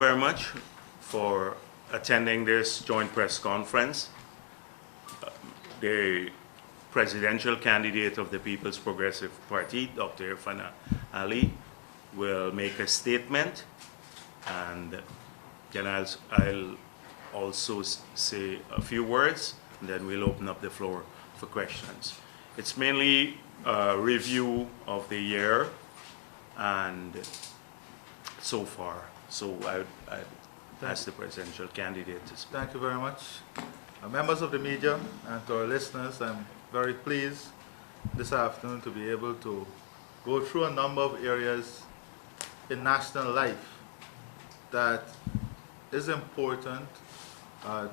Very much for attending this joint press conference. The presidential candidate of the People's Progressive Party, Dr. Irfaan Ali, will make a statement, and then I'll also say a few words, and then we'll open up the floor for questions. It's mainly a review of the year and so far. So I ask the presidential candidate to speak. Thank you very much. Members of the media and to our listeners, I'm very pleased this afternoon to be able to go through a number of areas in national life that is important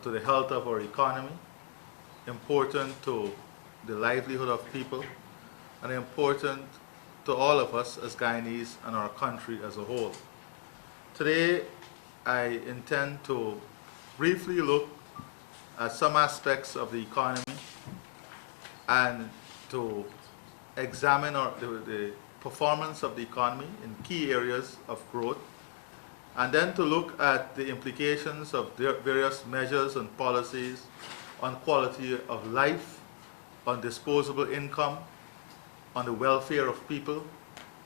to the health of our economy, important to the livelihood of people, and important to all of us as Guyanese and our country as a whole. Today, I intend to briefly look at some aspects of the economy and to examine the performance of the economy in key areas of growth, and then to look at the implications of various measures and policies on quality of life, on disposable income, on the welfare of people,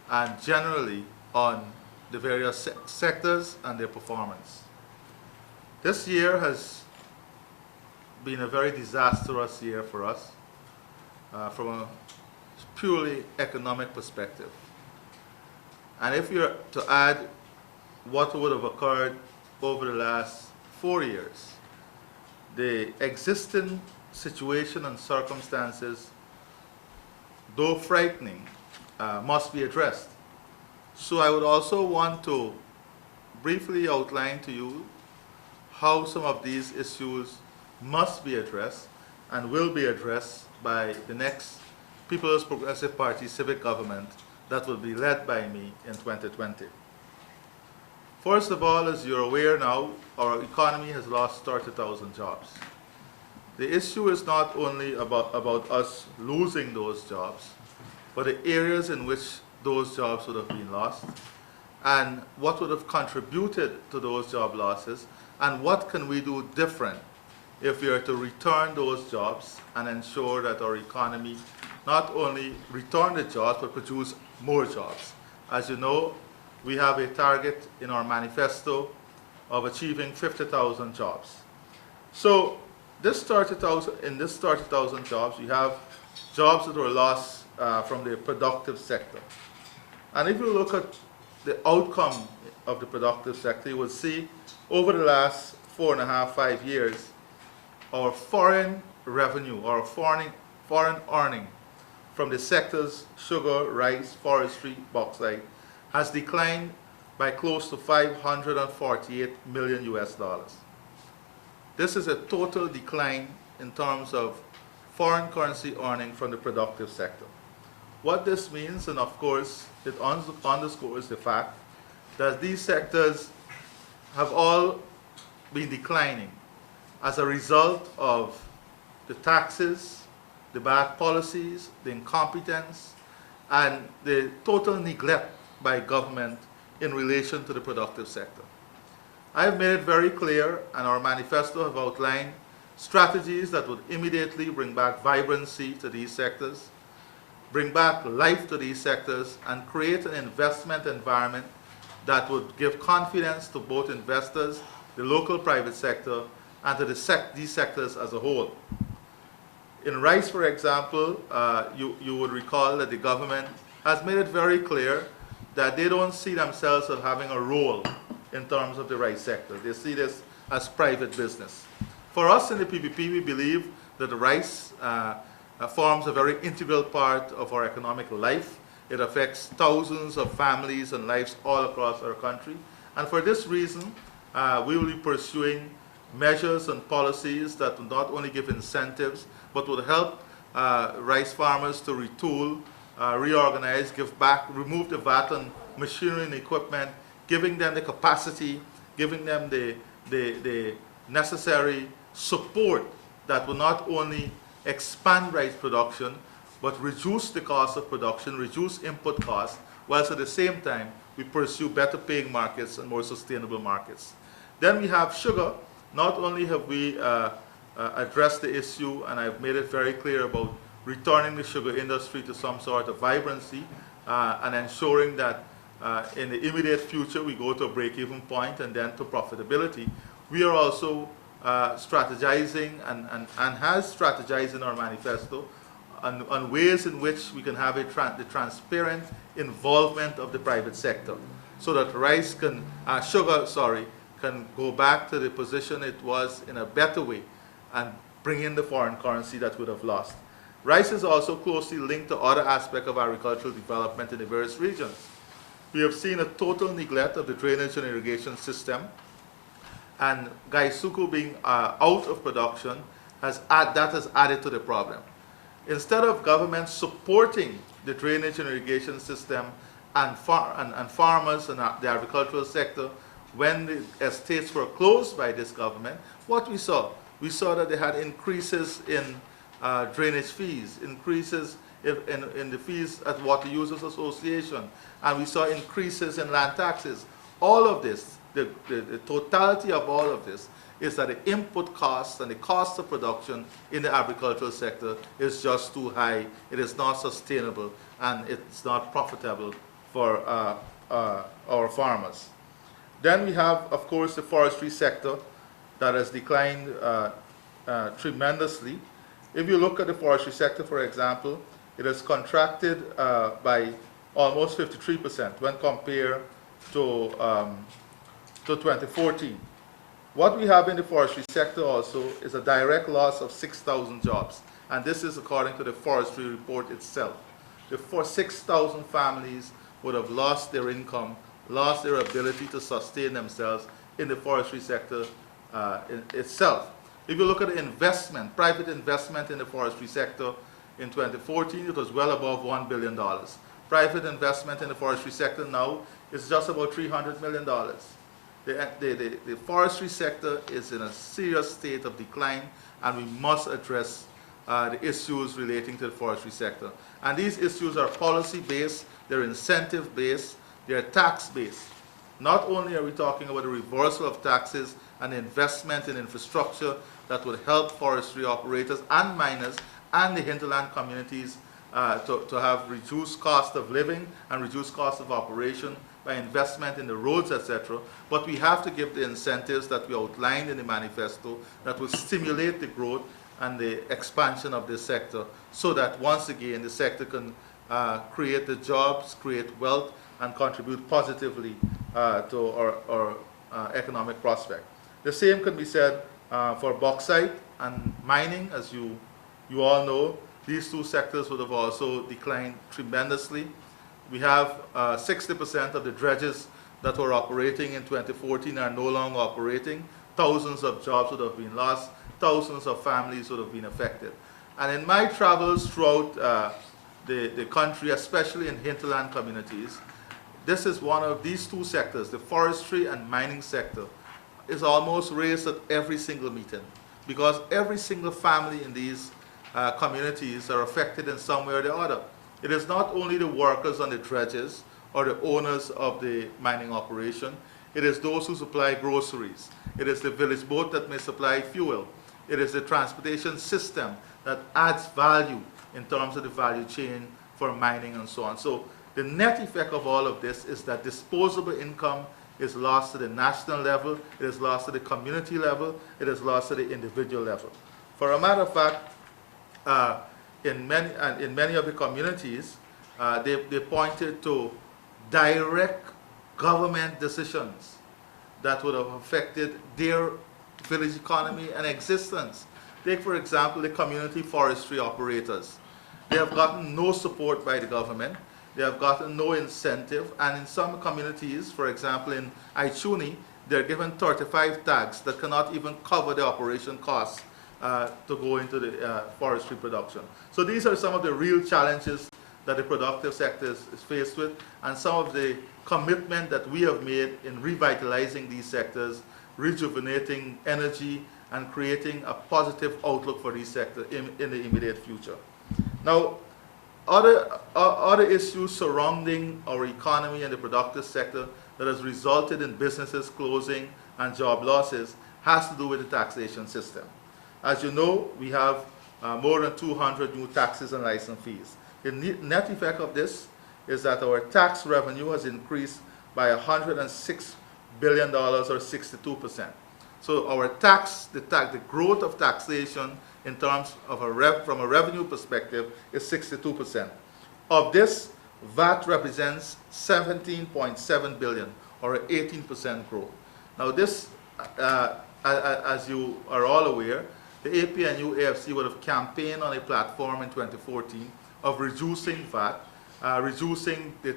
and generally on the various sectors and their performance. This year has been a very disastrous year for us from a purely economic perspective. And if you're to add what would have occurred over the last 4 years, the existing situation and circumstances, though frightening, must be addressed. So I would also want to briefly outline to you how some of these issues must be addressed and will be addressed by the next People's Progressive Party civic government that will be led by me in 2020. First of all, as you're aware now, our economy has lost 30,000 jobs. The issue is not only about us losing those jobs, but the areas in which those jobs would have been lost, and what would have contributed to those job losses, and what can we do different if we are to return those jobs and ensure that our economy not only return the jobs, but produce more jobs. As you know, we have a target in our manifesto of achieving 50,000 jobs. So this 30,000, in this 30,000 jobs, we have jobs that were lost from the productive sector. And if you look at the outcome of the productive sector, you will see over the last 4.5, 5 years, our foreign revenue, our foreign earning from the sectors sugar, rice, forestry, bauxite, has declined by close to $548 million US. This is a total decline in terms of foreign currency earning from the productive sector. What this means, and of course, it underscores the fact that these sectors have all been declining as a result of the taxes, the bad policies, the incompetence, and the total neglect by government in relation to the productive sector. I have made it very clear, and our manifesto have outlined strategies that would immediately bring back vibrancy to these sectors, bring back life to these sectors, and create an investment environment that would give confidence to both investors, the local private sector, and to these sectors as a whole. In rice, for example, you would recall that the government has made it very clear that they don't see themselves as having a role in terms of the rice sector. They see this as private business. For us in the PPP, we believe that the rice forms a very integral part of our economic life. It affects thousands of families and lives all across our country. And for this reason, we will be pursuing measures and policies that will not only give incentives, but will help rice farmers to retool, reorganize, give back, remove the VAT on machinery and equipment, giving them the capacity, giving them the necessary support that will not only expand rice production, but reduce the cost of production, reduce input costs, whilst at the same time we pursue better paying markets and more sustainable markets. Then we have sugar. Not only have we addressed the issue, and I've made it very clear about returning the sugar industry to some sort of vibrancy and ensuring that in the immediate future we go to a break-even point and then to profitability. We are also strategizing and has strategized in our manifesto on ways in which we can have the transparent involvement of the private sector, so that rice can, can go back to the position it was in a better way and bring in the foreign currency that would have lost. Rice is also closely linked to other aspects of agricultural development in the various regions. We have seen a total neglect of the drainage and irrigation system, and Gaisuku being out of production has added to the problem. Instead of government supporting the drainage and irrigation system and farmers and the agricultural sector when the estates were closed by this government, what we saw that they had increases in drainage fees, increases in the fees at Water Users Association, and we saw increases in land taxes. All of this, the totality of all of this, is that the input costs and the cost of production in the agricultural sector is just too high. It is not sustainable, and it's not profitable for our farmers. Then we have, of course, the forestry sector that has declined tremendously. If you look at the forestry sector, for example, it has contracted by almost 53% when compared to 2014. What we have in the forestry sector also is a direct loss of 6,000 jobs, and this is according to the forestry report itself. The 6,000 families would have lost their income, lost their ability to sustain themselves in the forestry sector itself. If you look at the investment, private investment in the forestry sector in 2014, it was well above $1 billion. Private investment in the forestry sector now is just about $300 million. The forestry sector is in a serious state of decline, and we must address the issues relating to the forestry sector. And these issues are policy-based, they're incentive-based, they're tax-based. Not only are we talking about the reversal of taxes and investment in infrastructure that would help forestry operators and miners and the hinterland communities to have reduced cost of living and reduced cost of operation by investment in the roads, etc. But we have to give the incentives that we outlined in the manifesto that will stimulate the growth and the expansion of this sector, so that once again the sector can create the jobs, create wealth, and contribute positively to our economic prospect. The same can be said for bauxite and mining. As you all know, these two sectors would have also declined tremendously. We have 60% of the dredges that were operating in 2014 are no longer operating. Thousands of jobs would have been lost. Thousands of families would have been affected. And in my travels throughout the country, especially in hinterland communities, this is one of these two sectors, the forestry and mining sector, is almost raised at every single meeting, because every single family in these communities are affected in some way or the other. It is not only the workers on the dredges or the owners of the mining operation, it is those who supply groceries. It is the village boat that may supply fuel. It is the transportation system that adds value in terms of the value chain for mining and so on. So the net effect of all of this is that disposable income is lost at the national level, it is lost at the community level, it is lost at the individual level. For a matter of fact, in many of the communities, they pointed to direct government decisions that would have affected their village economy and existence. Take, for example, the community forestry operators. They have gotten no support by the government. They have gotten no incentive, and in some communities, for example in Aichuni, they're given 35 tags that cannot even cover the operation costs to go into the forestry production. So these are some of the real challenges that the productive sector is faced with, and some of the commitment that we have made in revitalizing these sectors, rejuvenating energy, and creating a positive outlook for these sectors in the immediate future. Now, Other issues surrounding our economy and the productive sector that has resulted in businesses closing and job losses has to do with the taxation system. As you know, we have more than 200 new taxes and license fees. The net effect of this is that our tax revenue has increased by $106 billion or 62%. So our the growth of taxation in terms of from a revenue perspective is 62%. Of this, VAT represents 17.7 billion or 18% growth. Now this, as you are all aware, the APNU AFC would have campaigned on a platform in 2014 of reducing VAT, reducing the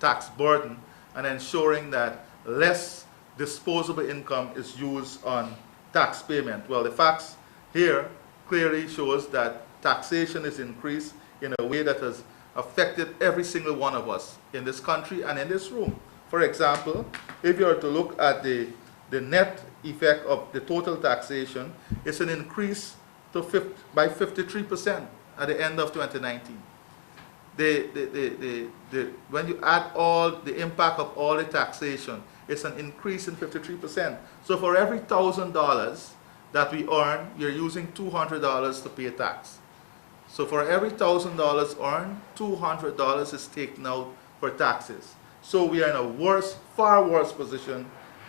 tax burden, and ensuring that less disposable income is used on tax payment. Well, the facts here clearly shows that taxation is increased in a way that has affected every single one of us in this country and in this room. For example, if you are to look at the net effect of the total taxation, it's an increase by 53% at the end of 2019. When you add all the impact of all the taxation, it's an increase in 53%. So for every $1,000 that we earn, you're using $200 to pay tax. So for every $1,000 earned, $200 is taken out for taxes. So we are in a far worse position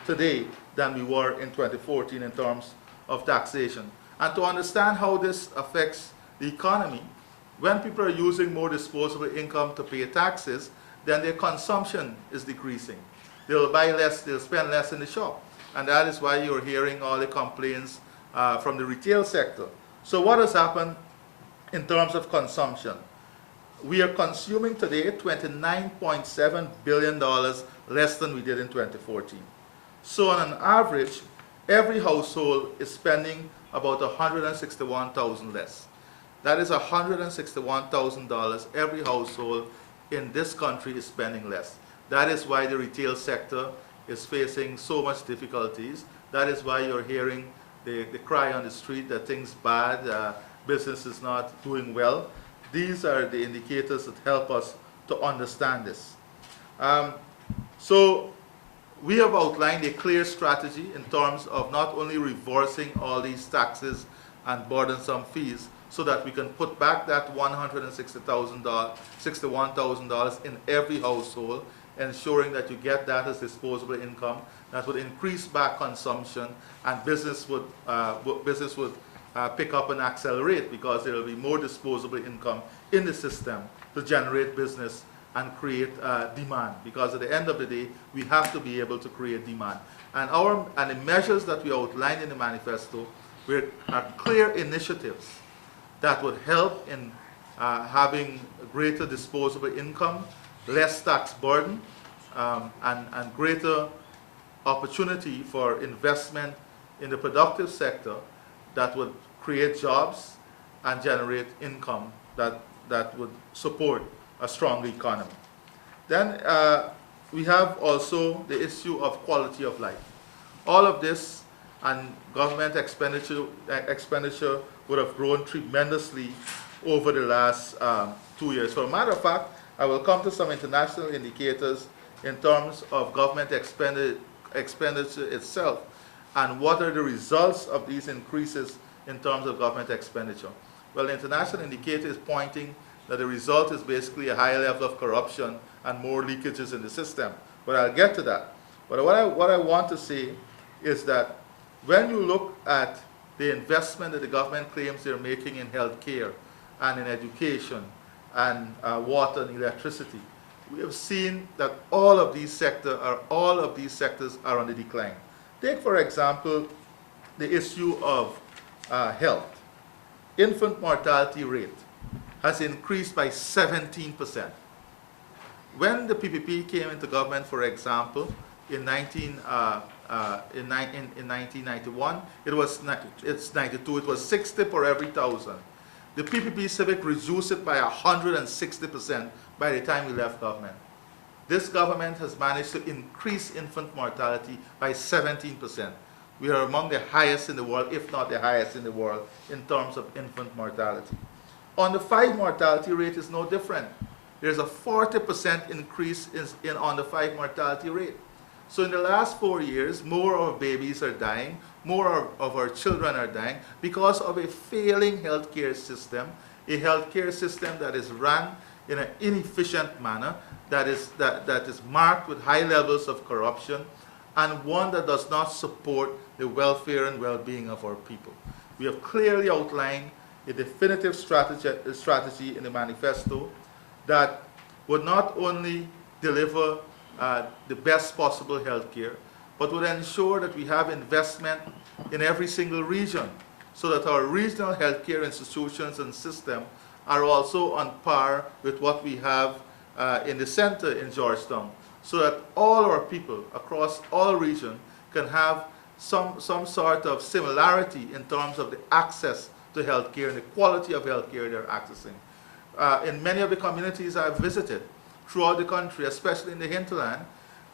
today than we were in 2014 in terms of taxation. And to understand how this affects the economy, when people are using more disposable income to pay taxes, then their consumption is decreasing. They'll buy less, they'll spend less in the shop. And that is why you're hearing all the complaints from the retail sector. So what has happened in terms of consumption? We are consuming today $29.7 billion less than we did in 2014. So on an average, every household is spending about $161,000 less. That is $161,000 every household in this country is spending less. That is why the retail sector is facing so much difficulties. That is why you're hearing the cry on the street that things bad, business is not doing well. These are the indicators that help us to understand this. So we have outlined a clear strategy in terms of not only reversing all these taxes and burdensome fees so that we can put back that $61,000 in every household, ensuring that you get that as disposable income that would increase back consumption, and business would pick up and accelerate because there will be more disposable income in the system to generate business and create demand. Because at the end of the day, we have to be able to create demand. And the measures that we outlined in the manifesto are clear initiatives that would help in having greater disposable income, less tax burden, and greater opportunity for investment in the productive sector that would create jobs and generate income that would support a strong economy. Then we have also the issue of quality of life. All of this and government expenditure would have grown tremendously over the last 2 years. For a matter of fact, I will come to some international indicators in terms of government expenditure itself and what are the results of these increases in terms of government expenditure. Well, the international indicator is pointing that the result is basically a higher level of corruption and more leakages in the system. But I'll get to that. But what I want to say is that when you look at the investment that the government claims they're making in healthcare and in education and water and electricity, we have seen that all of these sectors are on the decline. Take, for example, the issue of health. Infant mortality rate has increased by 17%. When the PPP came into government, for example, in 1991, it's 92, it was 60 per every 1,000. The PPP Civic reduced it by 160% by the time we left government. This government has managed to increase infant mortality by 17%. We are among the highest in the world, if not the highest in the world, in terms of infant mortality. On the 5 mortality rate is no different. There's a 40% increase in on the 5 mortality rate. So in the last 4 years, more of our babies are dying, more of our children are dying because of a failing healthcare system, a healthcare system that is run in an inefficient manner, that is marked with high levels of corruption, and one that does not support the welfare and well-being of our people. We have clearly outlined a definitive strategy in the manifesto that would not only deliver the best possible health care, but would ensure that we have investment in every single region so that our regional healthcare institutions and system are also on par with what we have in the center in Georgetown, so that all our people across all regions can have some sort of similarity in terms of the access to healthcare and the quality of healthcare they're accessing. In many of the communities I've visited throughout the country, especially in the hinterland,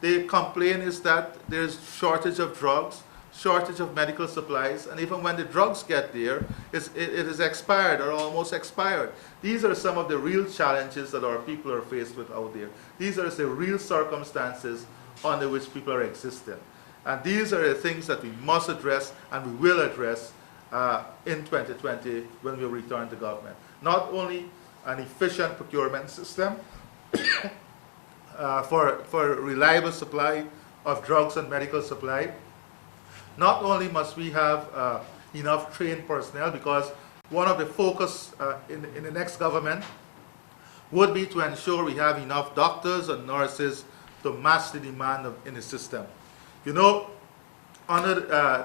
the complaint is that there's shortage of drugs, shortage of medical supplies, and even when the drugs get there, it is expired or almost expired. These are some of the real challenges that our people are faced with out there. These are the real circumstances under which people are existing. And these are the things that we must address and we will address in 2020 when we return to government. Not only an efficient procurement system for reliable supply of drugs and medical supply. Not only must we have enough trained personnel, because one of the focus in the next government would be to ensure we have enough doctors and nurses to match the demand in the system. You know, under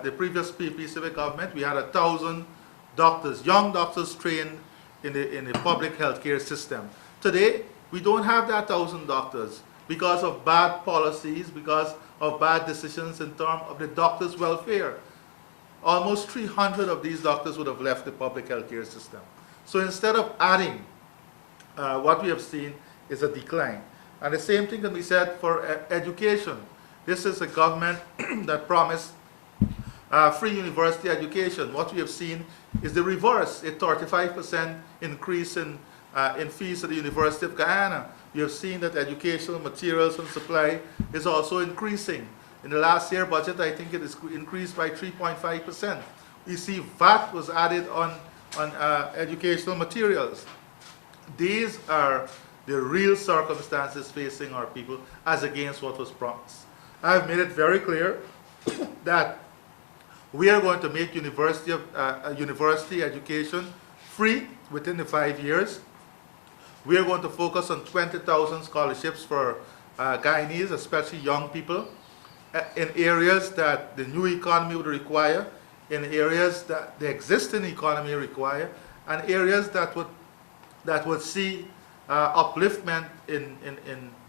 the previous PPCV government, we had 1,000 doctors, young doctors trained in the public healthcare system. Today, we don't have that 1,000 doctors because of bad policies, because of bad decisions in terms of the doctors' welfare. Almost 300 of these doctors would have left the public healthcare system. So instead of adding, what we have seen is a decline. And the same thing can be said for education. This is a government that promised free university education. What we have seen is the reverse, a 35% increase in fees at the University of Guyana. We have seen that educational materials and supply is also increasing. In the last year budget, I think it is increased by 3.5%. We see VAT was added on educational materials. These are the real circumstances facing our people as against what was promised. I have made it very clear that we are going to make university education free within the 5 years. We are going to focus on 20,000 scholarships for Guyanese, especially young people, in areas that the new economy would require, in areas that the existing economy require, and areas that would see upliftment in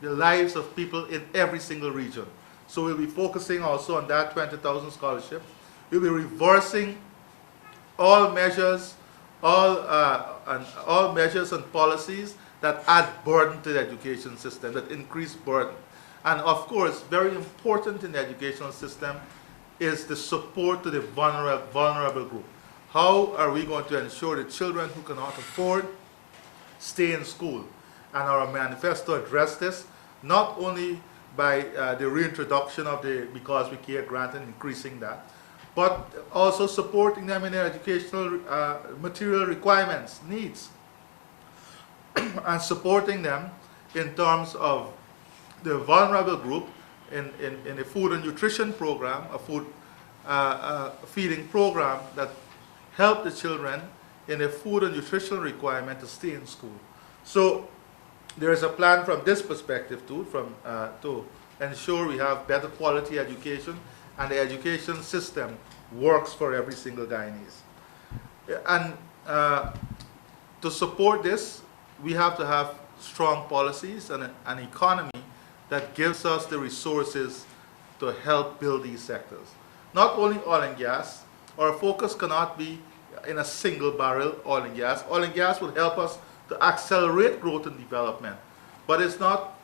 the lives of people in every single region. So we'll be focusing also on that 20,000 scholarship. We'll be reversing all measures, all measures and policies that add burden to the education system, that increase burden. And of course, very important in the educational system is the support to the vulnerable group. How are we going to ensure that children who cannot afford stay in school? And our manifesto addressed this, not only by the reintroduction of the Because We Care grant and increasing that, but also supporting them in their educational material requirements, needs, and supporting them in terms of the vulnerable group in a food and nutrition program, a food feeding program that help the children in a food and nutritional requirement to stay in school. So there is a plan from this perspective too, to ensure we have better quality education and the education system works for every single Guyanese. And to support this, we have to have strong policies and an economy that gives us the resources to help build these sectors. Not only oil and gas, our focus cannot be in a single barrel oil and gas. Oil and gas will help us to accelerate growth and development, but it's not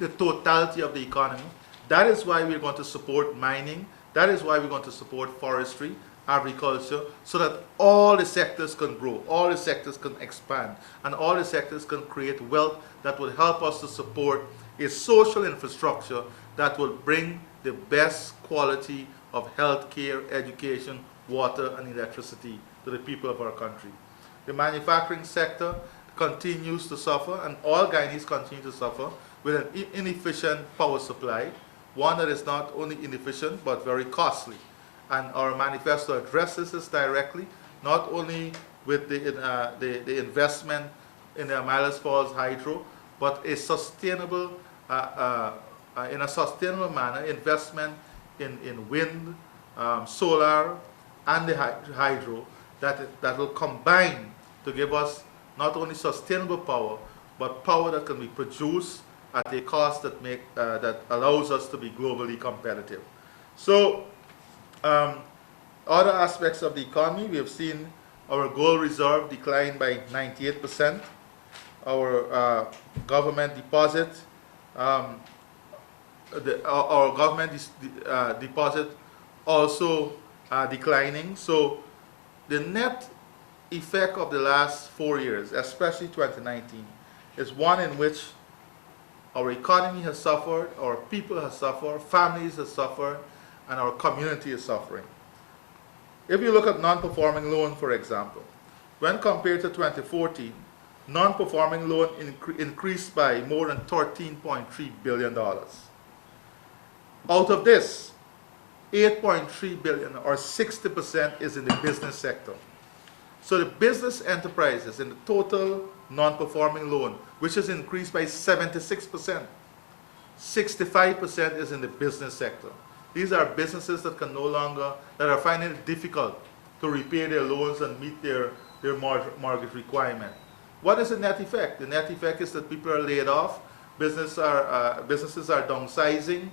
the totality of the economy. That is why we're going to support mining. That is why we're going to support forestry. agriculture, so that all the sectors can grow, all the sectors can expand, and all the sectors can create wealth that will help us to support a social infrastructure that will bring the best quality of health care, education, water, and electricity to the people of our country. The manufacturing sector continues to suffer, and all Guyanese continue to suffer with an inefficient power supply, one that is not only inefficient but very costly. And our manifesto addresses this directly, not only with the investment in the Amalas Falls Hydro, but a sustainable, in a sustainable manner, investment in wind, solar, and the hydro that will combine to give us not only sustainable power, but power that can be produced at a cost that allows us to be globally competitive. So, other aspects of the economy, we have seen our gold reserve decline by 98%. Our government deposit, deposit also declining. So the net effect of the last 4 years, especially 2019, is one in which our economy has suffered, our people have suffered, families have suffered, and our community is suffering. If you look at non-performing loan, for example, when compared to 2014, non-performing loan increased by more than $13.3 billion. Out of this, 8.3 billion, or 60%, is in the business sector. So the business enterprises in the total non-performing loan, which has increased by 76%, 65% is in the business sector. These are businesses that are finding it difficult to repay their loans and meet their mortgage requirement. What is the net effect? The net effect is that people are laid off, businesses are downsizing,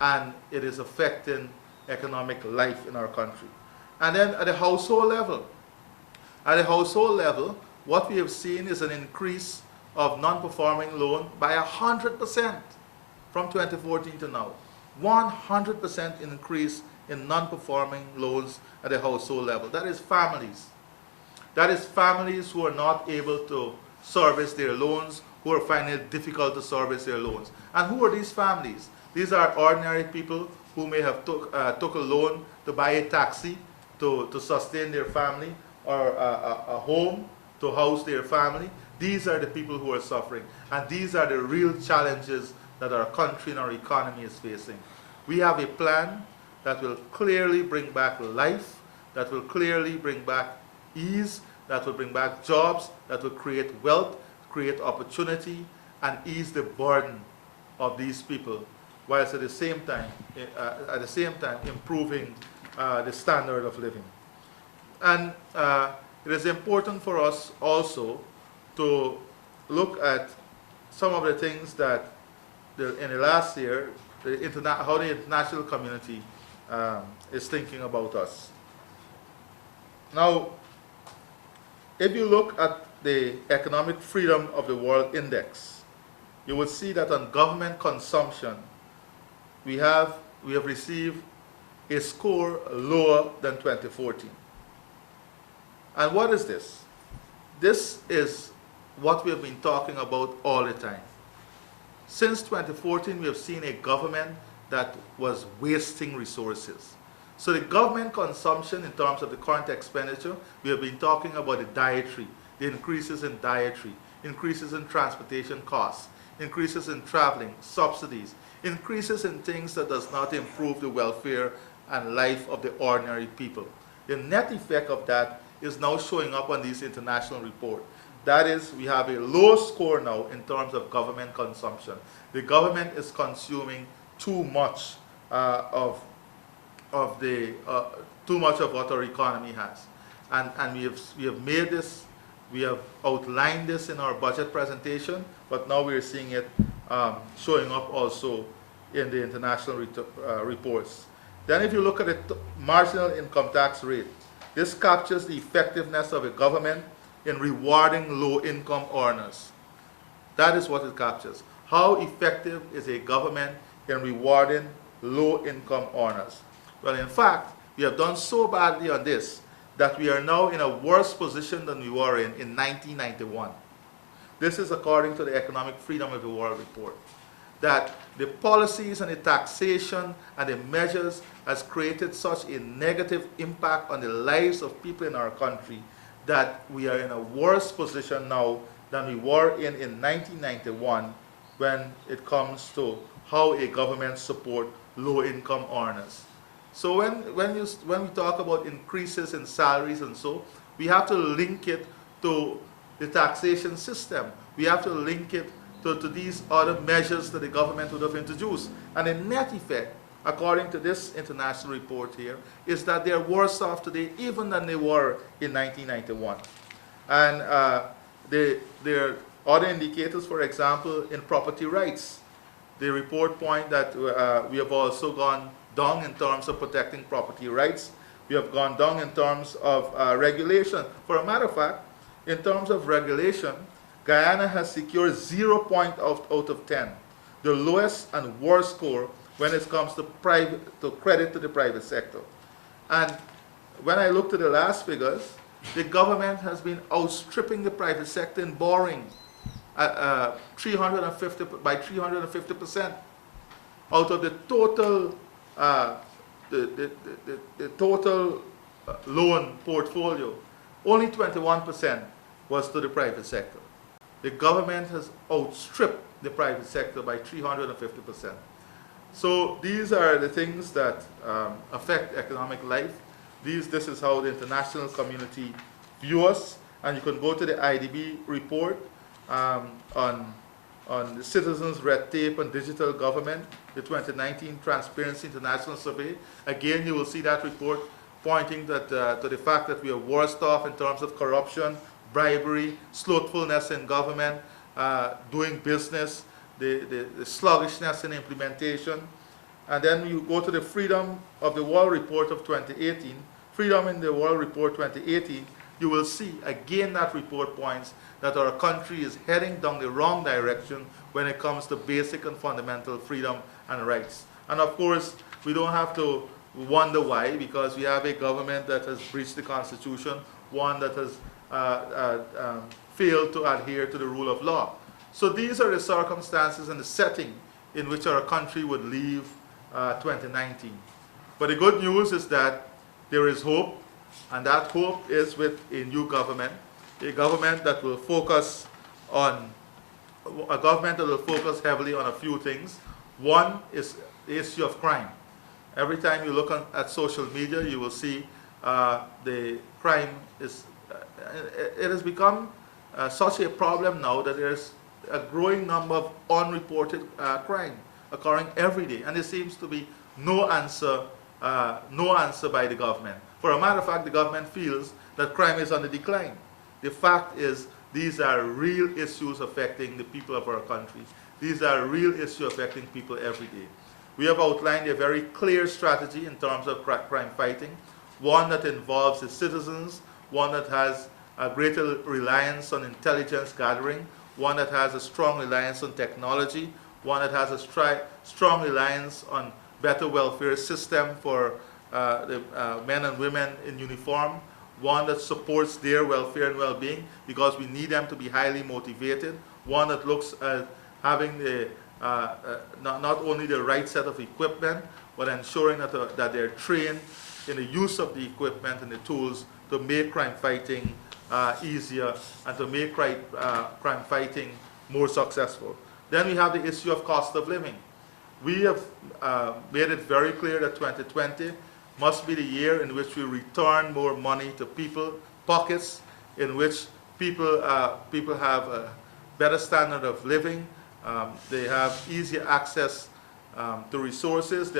and it is affecting economic life in our country. And then at the household level, what we have seen is an increase of non-performing loan by 100% from 2014 to now. 100% increase in non-performing loans at the household level. That is families. That is families who are not able to service their loans, who are finding it difficult to service their loans. And who are these families? These are ordinary people who may have took a loan to buy a taxi to sustain their family, or a home to house their family. These are the people who are suffering. And these are the real challenges that our country and our economy is facing. We have a plan that will clearly bring back life, that will clearly bring back ease, that will bring back jobs, that will create wealth, create opportunity, and ease the burden of these people, whilst at the same time improving the standard of living. And it is important for us also to look at some of the things that in the last year, how the international community is thinking about us. Now, if you look at the Economic Freedom of the World Index, you will see that on government consumption, we have received a score lower than 2014. And what is this? This is what we have been talking about all the time. Since 2014, we have seen a government that was wasting resources. So the government consumption in terms of the current expenditure, we have been talking about the dietary, the increases in dietary, increases in transportation costs, increases in traveling, subsidies, increases in things that does not improve the welfare and life of the ordinary people. The net effect of that is now showing up on these international reports. That is, we have a low score now in terms of government consumption. The government is consuming too much of what our economy has, and we have made this, we have outlined this in our budget presentation, but now we are seeing it showing up also in the international reports. Then, if you look at the marginal income tax rate, this captures the effectiveness of a government in rewarding low-income earners. That is what it captures. How effective is a government in rewarding low-income earners? Well, in fact, We have done so badly on this that we are now in a worse position than we were in 1991. This is according to the Economic Freedom of the World report, that the policies and the taxation and the measures has created such a negative impact on the lives of people in our country that we are in a worse position now than we were in 1991 when it comes to how a government support low-income earners. So when we talk about increases in salaries and so, we have to link it to the taxation system. We have to link it to these other measures that the government would have introduced. And the net effect, according to this international report here, is that they're worse off today even than they were in 1991. And there are other indicators, for example, in property rights. The report point that we have also gone down in terms of protecting property rights. We have gone down in terms of regulation. For a matter of fact, in terms of regulation, Guyana has secured 0 point out of 10, the lowest and worst score when it comes to credit to the private sector. And when I looked at the last figures, the government has been outstripping the private sector in borrowing by 350%. Out of the total total loan portfolio, only 21% was to the private sector. The government has outstripped the private sector by 350%. So these are the things that affect economic life. This is how the international community view us. And you can go to the IDB report on the citizens' red tape and digital government, the 2019 Transparency International Survey. Again, you will see that report pointing that, to the fact that we are worst off in terms of corruption, bribery, slothfulness in government, doing business, the sluggishness in implementation. And then you go to the Freedom of the World report of 2018, Freedom in the World report 2018, you will see again that report points that our country is heading down the wrong direction when it comes to basic and fundamental freedom and rights. And of course, we don't have to wonder why, because we have a government that has breached the Constitution, one that has failed to adhere to the rule of law. So these are the circumstances and the setting in which our country would leave 2019. But the good news is that there is hope, and that hope is with a new government, a government that will focus heavily on a few things. One is the issue of crime. Every time you look at social media, you will see the crime is, it has become such a problem now that there's a growing number of unreported crime occurring every day, and there seems to be no answer by the government. For a matter of fact, the government feels that crime is on the decline. The fact is, these are real issues affecting the people of our country. These are real issues affecting people every day. We have outlined a very clear strategy in terms of crime fighting, one that involves the citizens, one that has a greater reliance on intelligence gathering, one that has a strong reliance on technology, one that has a strong reliance on better welfare system for the men and women in uniform, one that supports their welfare and well-being because we need them to be highly motivated, one that looks at having the, not only the right set of equipment, but ensuring that they're trained in the use of the equipment and the tools to make crime fighting easier and to make crime fighting more successful. Then we have the issue of cost of living. We have made it very clear that 2020 must be the year in which we return more money to people's pockets, in which people have a better standard of living, they have easier access to resources,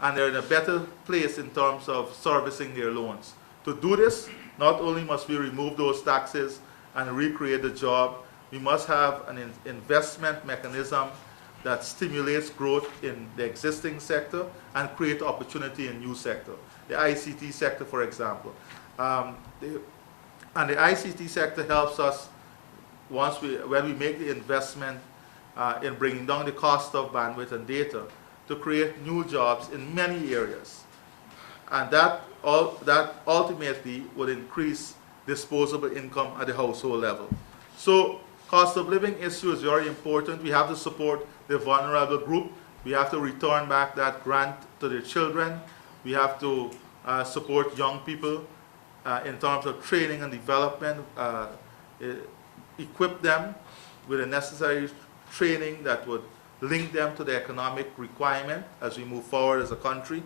and they're in a better place in terms of servicing their loans. To do this, not only must we remove those taxes and recreate the job, we must have an investment mechanism that stimulates growth in the existing sector and create opportunity in new sector. The ICT sector, for example. And the ICT sector helps us when we make the investment in bringing down the cost of bandwidth and data to create new jobs in many areas. and that ultimately would increase disposable income at the household level. So cost of living issue is very important. We have to support the vulnerable group. We have to return back that grant to their children. We have to support young people in terms of training and development, equip them with the necessary training that would link them to the economic requirement as we move forward as a country.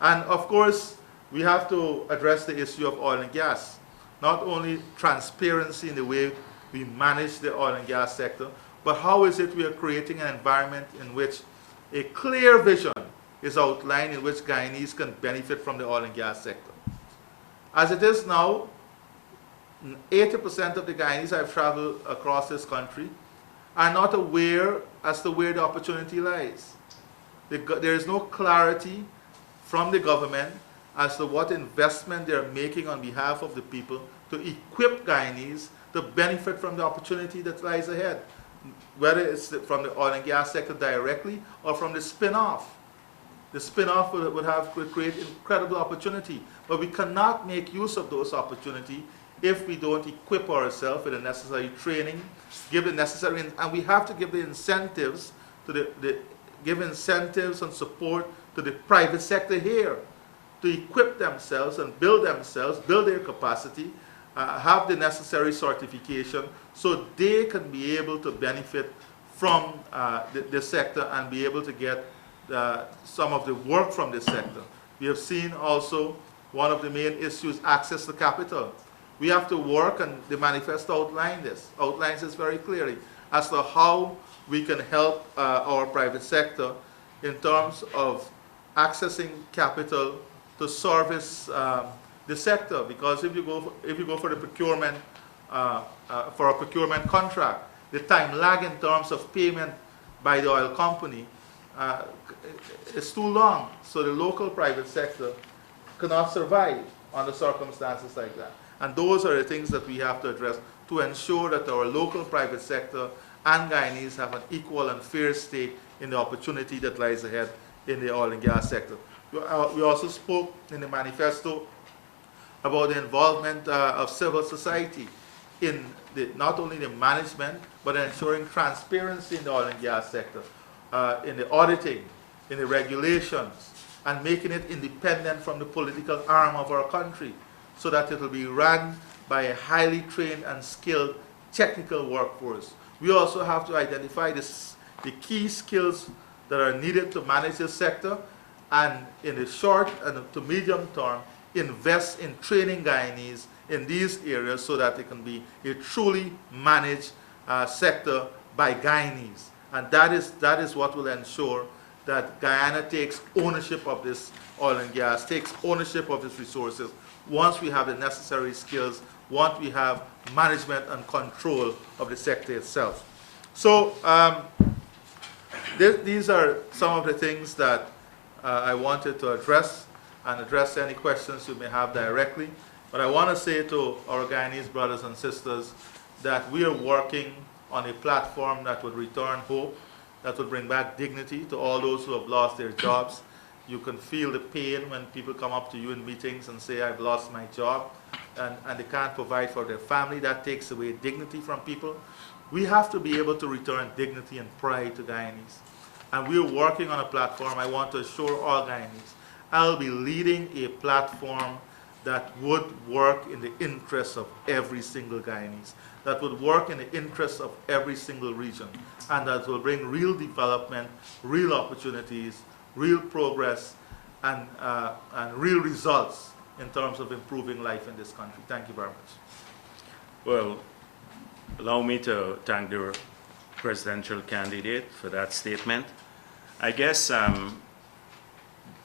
And of course, we have to address the issue of oil and gas. Not only transparency in the way we manage the oil and gas sector, but how is it we are creating an environment in which a clear vision is outlined in which Guyanese can benefit from the oil and gas sector. As it is now, 80% of the Guyanese I've traveled across this country are not aware as to where the opportunity lies. There is no clarity from the government as to what investment they're making on behalf of the people to equip Guyanese to benefit from the opportunity that lies ahead, whether it's from the oil and gas sector directly or from the spin-off. The spin-off would create incredible opportunity, but we cannot make use of those opportunities if we don't equip ourselves with the necessary training, give the necessary, and we have to give the incentives to give incentives and support to the private sector here to equip themselves and build their capacity, have the necessary certification so they can be able to benefit from the sector and be able to get some of the work from this sector. We have seen also one of the main issues, access to capital. We have to work, and the manifesto outlines this very clearly as to how we can help our private sector in terms of accessing capital to service the sector. Because if you go for the procurement, for a procurement contract, the time lag in terms of payment by the oil company is too long. So the local private sector cannot survive under circumstances like that. And those are the things that we have to address to ensure that our local private sector and Guyanese have an equal and fair stake in the opportunity that lies ahead in the oil and gas sector. We also spoke in the manifesto about the involvement of civil society in not only the management, but ensuring transparency in the oil and gas sector, in the auditing, in the regulations, and making it independent from the political arm of our country, so that it will be run by a highly trained and skilled technical workforce. We also have to identify the key skills that are needed to manage this sector, and in the short and to medium term, invest in training Guyanese in these areas so that it can be a truly managed sector by Guyanese. And that is what will ensure that Guyana takes ownership of this oil and gas, takes ownership of its resources, once we have the necessary skills, once we have management and control of the sector itself. So these are some of the things that I wanted to address, and address any questions you may have directly. But I want to say to our Guyanese brothers and sisters that we are working on a platform that would return hope, that would bring back dignity to all those who have lost their jobs. You can feel the pain when people come up to you in meetings and say, I've lost my job, and they can't provide for their family. That takes away dignity from people. We have to be able to return dignity and pride to Guyanese. And we're working on a platform. I want to assure all Guyanese, I'll be leading a platform that would work in the interests of every single Guyanese, that would work in the interests of every single region, and that will bring real development, real opportunities, real progress, and real results in terms of improving life in this country. Thank you very much. Well, allow me to thank the presidential candidate for that statement. I guess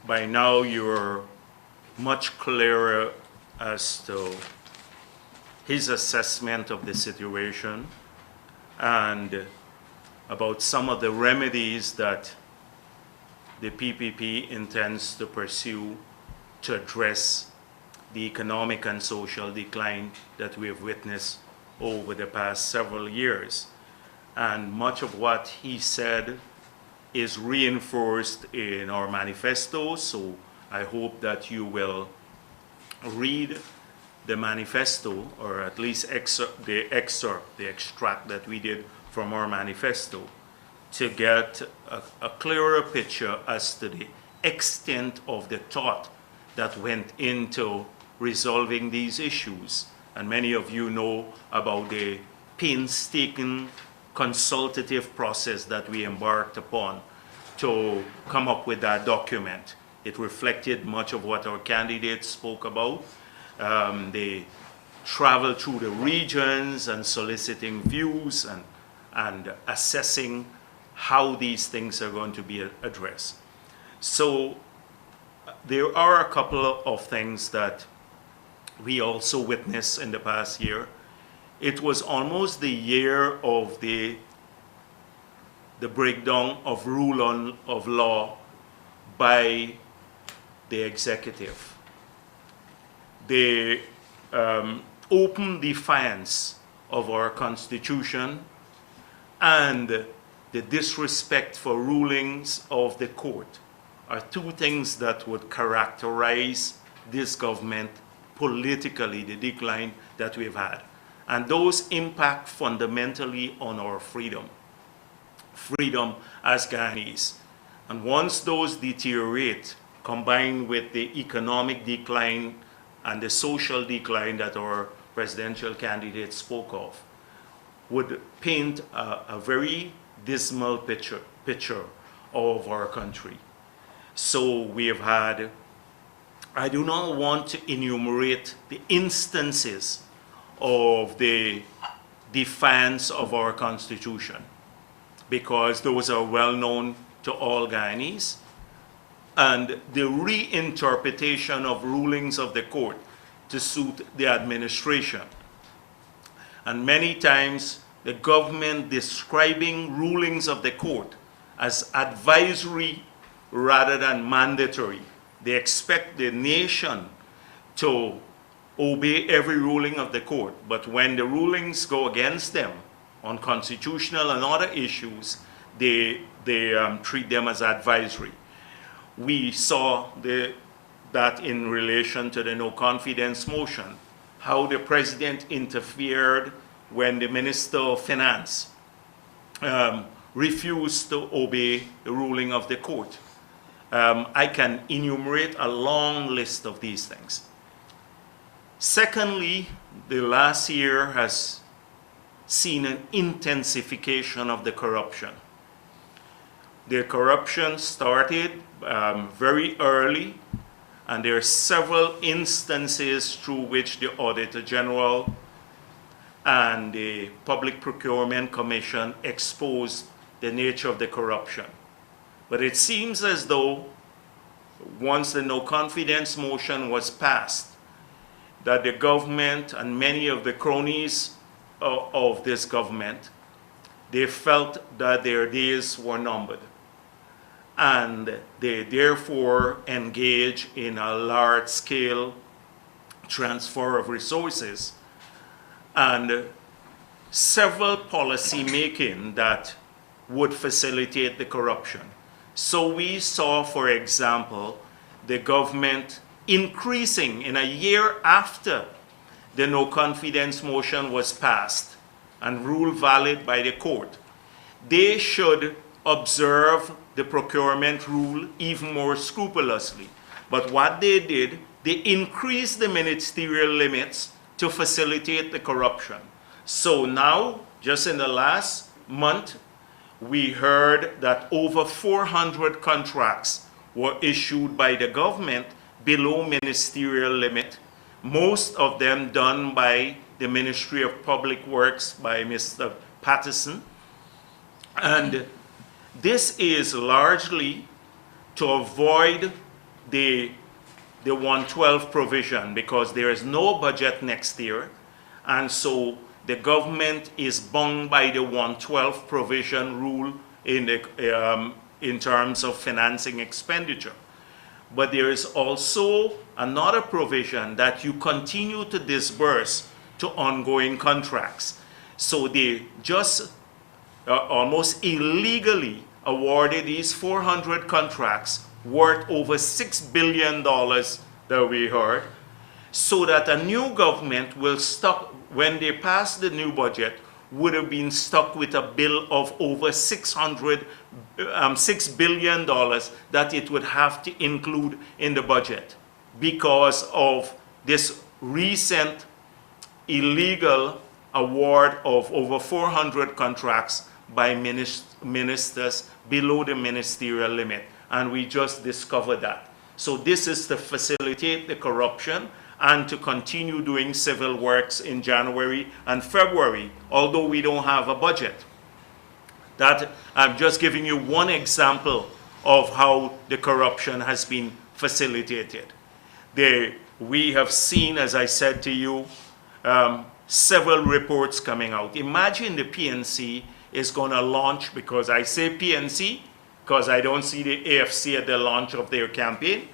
by now you're much clearer as to his assessment of the situation and about some of the remedies that the PPP intends to pursue to address the economic and social decline that we have witnessed over the past several years. And much of what he said is reinforced in our manifesto, so I hope that you will read the manifesto, or at least the extract that we did from our manifesto, to get a clearer picture as to the extent of the thought that went into resolving these issues. And many of you know about the painstaking consultative process that we embarked upon to come up with that document. It reflected much of what our candidates spoke about. They traveled through the regions and soliciting views and assessing how these things are going to be addressed. So there are a couple of things that we also witnessed in the past year. It was almost the year of the breakdown of rule of law by the executive. The open defiance of our Constitution and the disrespect for rulings of the court are two things that would characterize this government politically, the decline that we've had. And those impact fundamentally on our freedom as Guyanese. And once those deteriorate, combined with the economic decline and the social decline that our presidential candidate spoke of, would paint a very dismal picture of our country. So we have had, I do not want to enumerate the instances of the defiance of our Constitution, because those are well known to all Guyanese, and the reinterpretation of rulings of the court to suit the administration. And many times the government describing rulings of the court as advisory rather than mandatory. They expect the nation to obey every ruling of the court, but when the rulings go against them on constitutional and other issues, they treat them as advisory. We saw that in relation to the no confidence motion, how the president interfered when the Minister of Finance refused to obey the ruling of the court. I can enumerate a long list of these things. Secondly, the last year has seen an intensification of the corruption. The corruption started very early, and there are several instances through which the Auditor General and the Public Procurement Commission exposed the nature of the corruption. But it seems as though once the no confidence motion was passed, that the government and many of the cronies of this government, they felt that their days were numbered. And they therefore engage in a large-scale transfer of resources and several policy making that would facilitate the corruption. So we saw, for example, the government increasing in a year after the no confidence motion was passed and ruled valid by the court. They should observe the procurement rule even more scrupulously. But what they did, they increased the ministerial limits to facilitate the corruption. So now, just in the last month, we heard that over 400 contracts were issued by the government below ministerial limit, most of them done by the Ministry of Public Works by Mr. Patterson. And this is largely to avoid the 112 provision, because there is no budget next year, and so the government is bound by the 112 provision rule in terms of financing expenditure. But there is also another provision that you continue to disburse to ongoing contracts. So they just almost illegally awarded these 400 contracts worth over $6 billion that we heard, so that a new government will stuck, when they pass the new budget, would have been stuck with a bill of over $6 billion that it would have to include in the budget because of this recent illegal award of over 400 contracts by ministers below the ministerial limit. And we just discovered that. So this is to facilitate the corruption and to continue doing civil works in January and February, although we don't have a budget. That, I'm just giving you one example of how the corruption has been facilitated. We have seen, as I said to you, several reports coming out. Imagine the PNC is going to launch, because I say PNC, because I don't see the AFC at the launch of their campaign,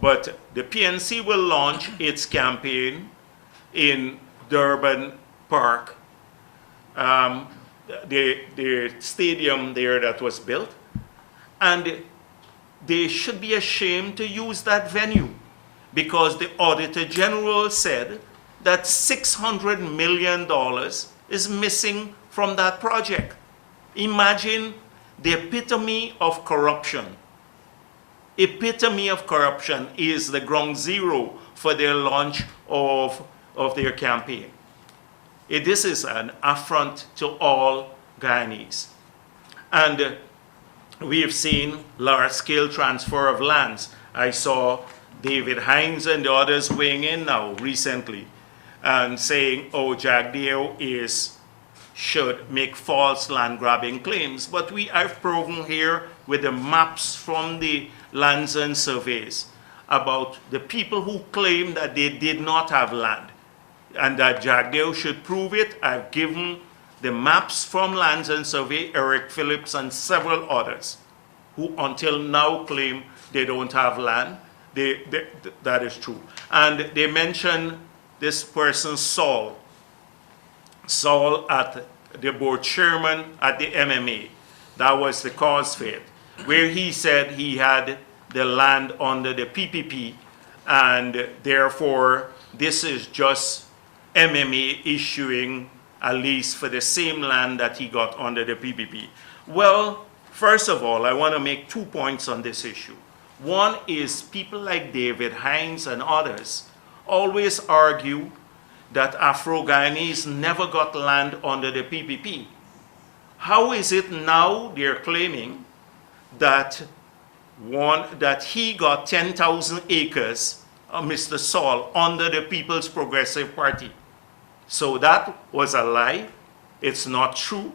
but the PNC will launch its campaign in Durban Park, the stadium there that was built, and they should be ashamed to use that venue, because the Auditor General said that $600 million is missing from that project. Imagine the epitome of corruption. Epitome of corruption is the ground zero for their launch of their campaign. This is an affront to all Guyanese. And we have seen large-scale transfer of lands. I saw David Hines and the others weighing in now recently and saying, oh, Jagdeo should make false land grabbing claims. But we have proven here with the maps from the lands and surveys about the people who claim that they did not have land and that Jagdeo should prove it. I've given the maps from lands and survey, Eric Phillips and several others who until now claim they don't have land. That is true. And they mentioned this person, Saul at the board chairman at the MMA. That was the cause for it, where he said he had the land under the PPP, and therefore this is just MMA issuing a lease for the same land that he got under the PPP. Well, first of all, I want to make 2 points on this issue. One is people like David Hines and others always argue that Afro-Guyanese never got land under the PPP. How is it now they're claiming that he got 10,000 acres, Mr. Saul, under the People's Progressive Party? So that was a lie. It's not true.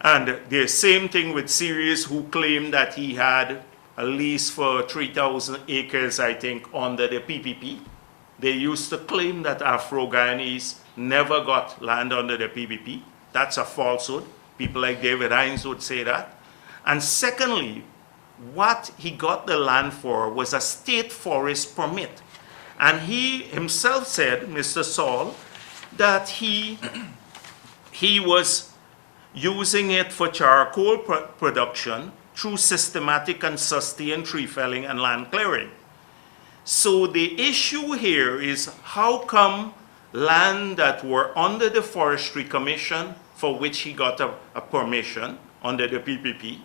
And the same thing with Sirius, who claimed that he had a lease for 3,000 acres, I think, under the PPP. They used to claim that Afro-Guyanese never got land under the PPP. That's a falsehood. People like David Hines would say that. And secondly, what he got the land for was a state forest permit. And he himself said, Mr. Saul, that he was using it for charcoal production through systematic and sustained tree felling and land clearing. So the issue here is how come land that were under the Forestry Commission, for which he got a permission under the PPP,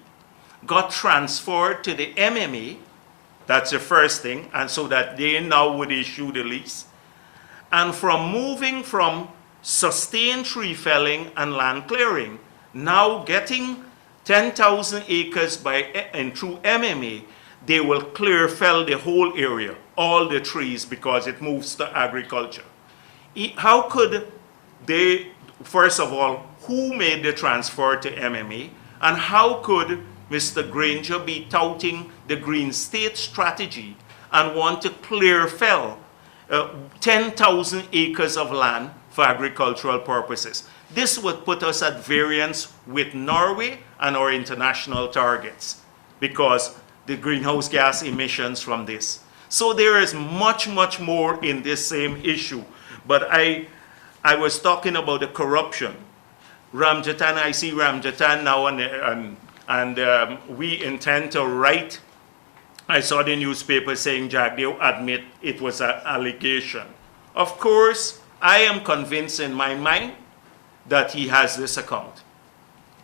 got transferred to the MMA. That's the first thing, and so that they now would issue the lease. And from moving from sustained tree felling and land clearing, now getting 10,000 acres through MMA, they will fell the whole area, all the trees, because it moves to agriculture. How could they, first of all, who made the transfer to MMA, and how could Mr. Granger be touting the Green State strategy and want to fell 10,000 acres of land for agricultural purposes? This would put us at variance with Norway and our international targets because the greenhouse gas emissions from this. So there is much, much more in this same issue. But I was talking about the corruption. Ramjatan, I see Ramjatan now, and we intend to write I saw the newspaper saying Jagdeo admit it was an allegation. Of course, I am convinced in my mind that he has this account.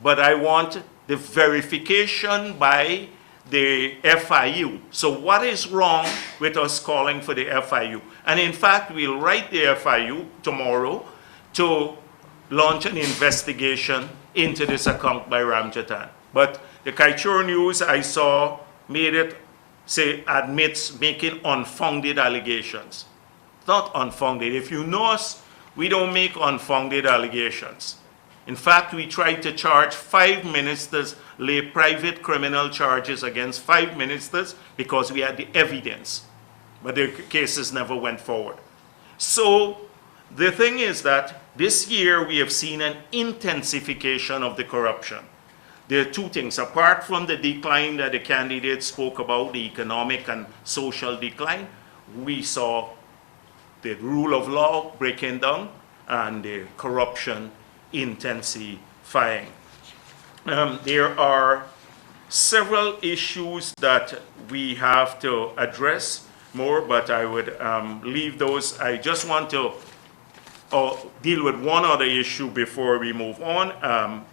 But I want the verification by the FIU. So what is wrong with us calling for the FIU? And in fact, we'll write the FIU tomorrow to launch an investigation into this account by Ramjatan. But the Kaichur News I saw made it say admits making unfounded allegations. It's not unfounded. If you know us, we don't make unfounded allegations. In fact, we tried to charge 5 ministers, lay private criminal charges against 5 ministers because we had the evidence. But the cases never went forward. So the thing is that this year we have seen an intensification of the corruption. There are two things. Apart from the decline that the candidate spoke about, the economic and social decline, we saw the rule of law breaking down and the corruption intensifying. There are several issues that we have to address more, but I would leave those. I just want to deal with one other issue before we move on.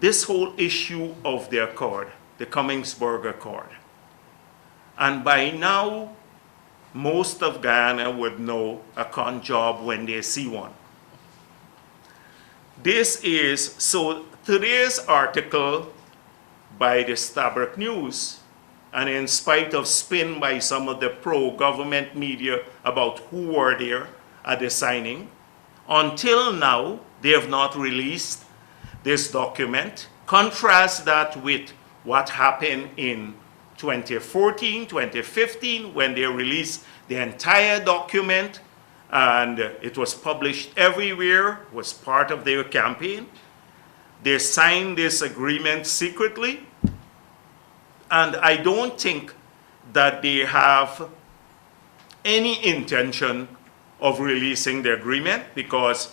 This whole issue of the accord, the Cummingsburg Accord. And by now, most of Guyana would know a con job when they see one. So today's article by the Stabroek News, and in spite of spin by some of the pro-government media about who were there at the signing, until now, they have not released this document. Contrast that with what happened in 2014, 2015, when they released the entire document, and it was published everywhere, was part of their campaign. They signed this agreement secretly, and I don't think that they have any intention of releasing the agreement, because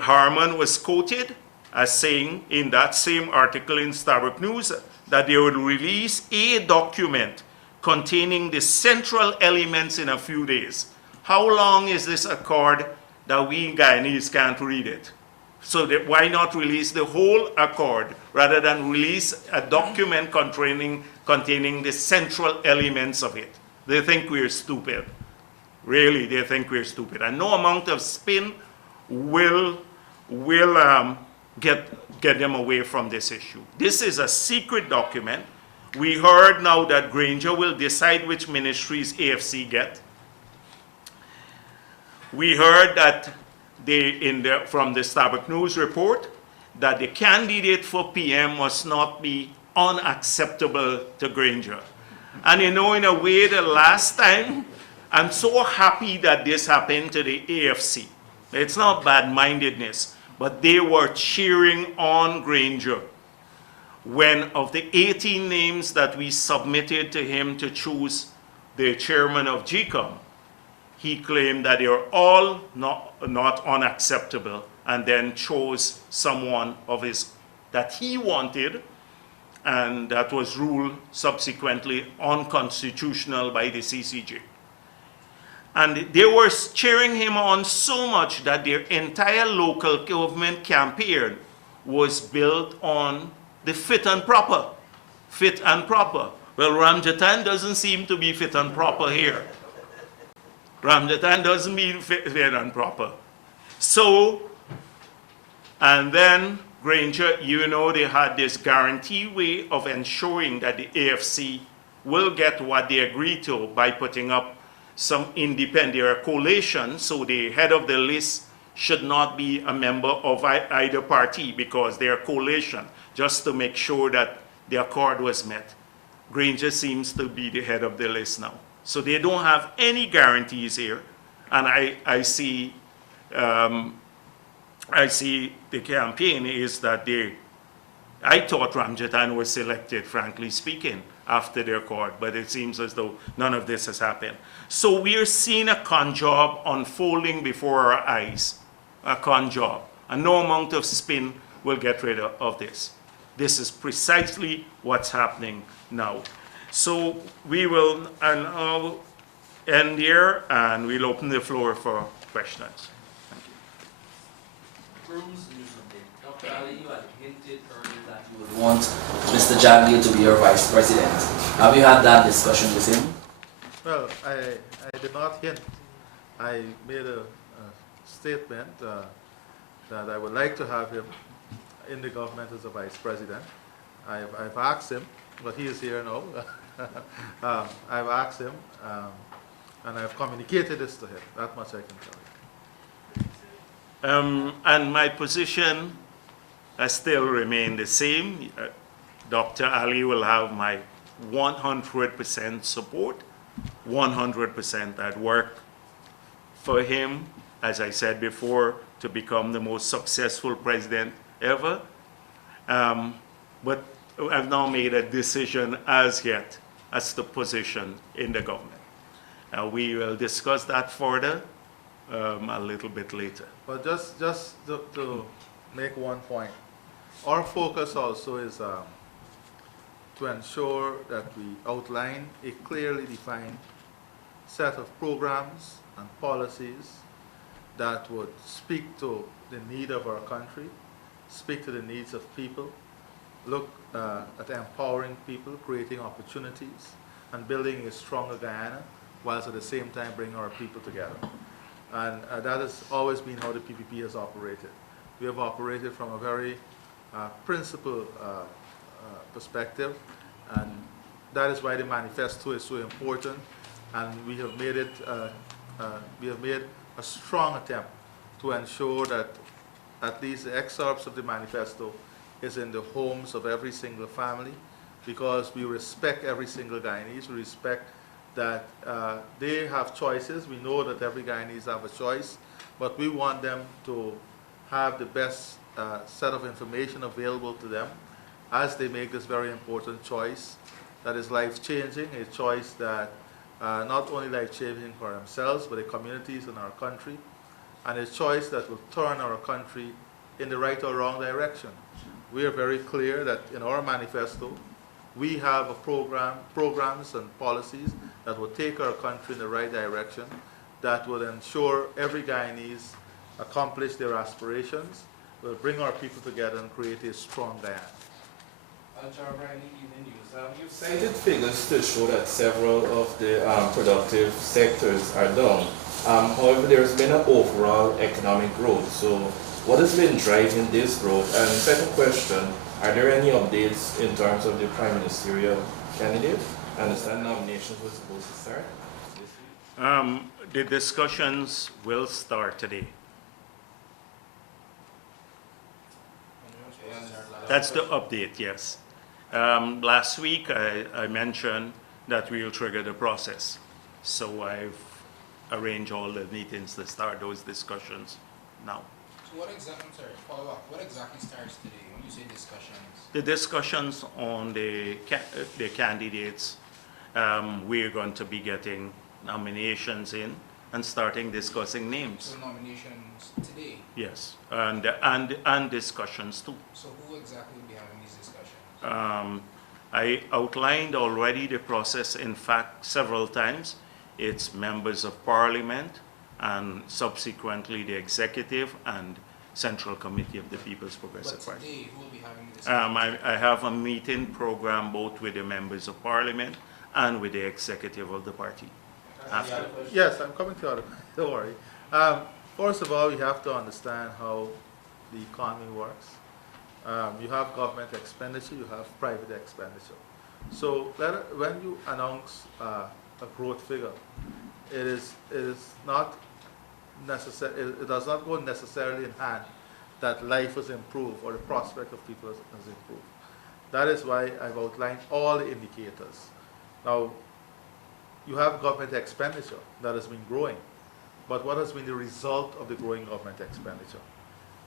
Harman was quoted as saying in that same article in Stabroek News that they would release a document containing the central elements in a few days. How long is this accord that we Guyanese can't read it? So why not release the whole accord rather than release a document containing the central elements of it? They think we're stupid. Really, they think we're stupid. And no amount of spin will get them away from this issue. This is a secret document. We heard now that Granger will decide which ministries AFC get. We heard that from the Stabroek News report that the candidate for PM must not be unacceptable to Granger. And you know, in a way, the last time, I'm so happy that this happened to the AFC. It's not bad-mindedness, but they were cheering on Granger when of the 18 names that we submitted to him to choose the chairman of GCOM, he claimed that they were all not unacceptable, and then chose someone of his that he wanted, and that was ruled subsequently unconstitutional by the CCJ. And they were cheering him on so much that their entire local government campaign was built on the fit and proper. Fit and proper. Well, Ramjatan doesn't seem to be fit and proper here. Ramjatan doesn't mean fit and proper. So, and then Granger, you know, they had this guarantee way of ensuring that the AFC will get what they agreed to by putting up some independent collation, so the head of the list should not be a member of either party because they are collation, just to make sure that the accord was met. Granger seems to be the head of the list now. So they don't have any guarantees here, and I see the campaign is that I thought Ramjatan was selected, frankly speaking, after their accord, but it seems as though none of this has happened. So we are seeing a con job unfolding before our eyes, a con job, and no amount of spin will get rid of this. this is precisely what's happening now. So we will and I'll end here, and we'll open the floor for questions. Thank you. Bruce, Dr. Ali, you had hinted earlier that you would want Mr. Jagdeo to be your vice president. Have you had that discussion with him? Well, I did not hint. I made a statement that I would like to have him in the government as a vice president. I've asked him, but he is here now. I've asked him, and I've communicated this to him. That much I can tell you. And my position has still remained the same. Dr. Ali will have my 100% support, 100%. I'd work for him, as I said before, to become the most successful president ever. But I've now made a decision as yet as the position in the government. We will discuss that further a little bit later. But just to make one point, our focus also is to ensure that we outline a clearly defined set of programs and policies that would speak to the need of our country, speak to the needs of people, look at empowering people, creating opportunities, and building a stronger Guyana, whilst at the same time bringing our people together. And that has always been how the PPP has operated. We have operated from a very principled perspective, and that is why the manifesto is so important. And we have made it. We have made a strong attempt to ensure that at least the excerpts of the manifesto is in the homes of every single family, because we respect every single Guyanese. We respect that they have choices. We know that every Guyanese have a choice, but we want them to have the best set of information available to them as they make this very important choice that is life-changing, a choice that not only life-changing for themselves, but the communities in our country, and a choice that will turn our country in the right or wrong direction. We are very clear that in our manifesto, we have a programs and policies that will take our country in the right direction, that will ensure every Guyanese accomplish their aspirations, will bring our people together and create a strong Guyana. You've cited figures to show that several of the productive sectors are down. However, there's been an overall economic growth. So what has been driving this growth? And second question, are there any updates in terms of the prime ministerial candidate? I understand nominations were supposed to start this week. The discussions will start today. That's the update, yes. Last week I mentioned that we will trigger the process. So I've arranged all the meetings to start those discussions now. So what exactly, I'm sorry, follow up, what exactly starts today when you say discussions? The discussions on the candidates, we're going to be getting nominations in and starting discussing names. So nominations today? Yes, and discussions too. So who exactly will be having these discussions? I outlined already the process, in fact, several times. It's members of parliament and subsequently the executive and Central Committee of the People's Progressive But Party. today, who will be having the discussions? I have a meeting program both with the members of parliament and with the executive of the party. After. Yes, I'm coming to you. Don't worry. First of all, we have to understand how the economy works. You have government expenditure, you have private expenditure. So when you announce a growth figure, it is not necessary. It does not go necessarily in hand that life has improved or the prospect of people has improved. That is why I've outlined all the indicators. Now, you have government expenditure that has been growing, but what has been the result of the growing government expenditure?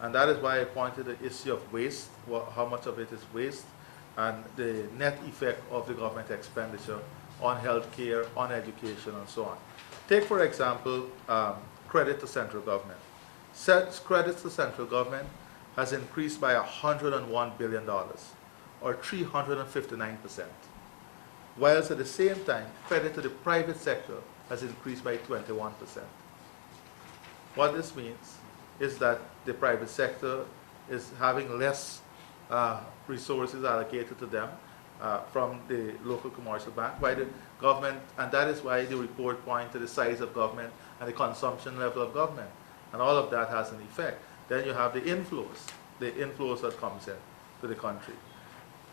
And that is why I pointed the issue of waste, how much of it is waste, and the net effect of the government expenditure on healthcare, on education, and so on. Take, for example, credit to central government. Credit to central government has increased by $101 billion. or 359%. Whilst at the same time, credit to the private sector has increased by 21%. What this means is that the private sector is having less resources allocated to them from the local commercial bank, while the government, and that is why the report points to the size of government and the consumption level of government, and all of that has an effect. Then you have the inflows that comes in to the country.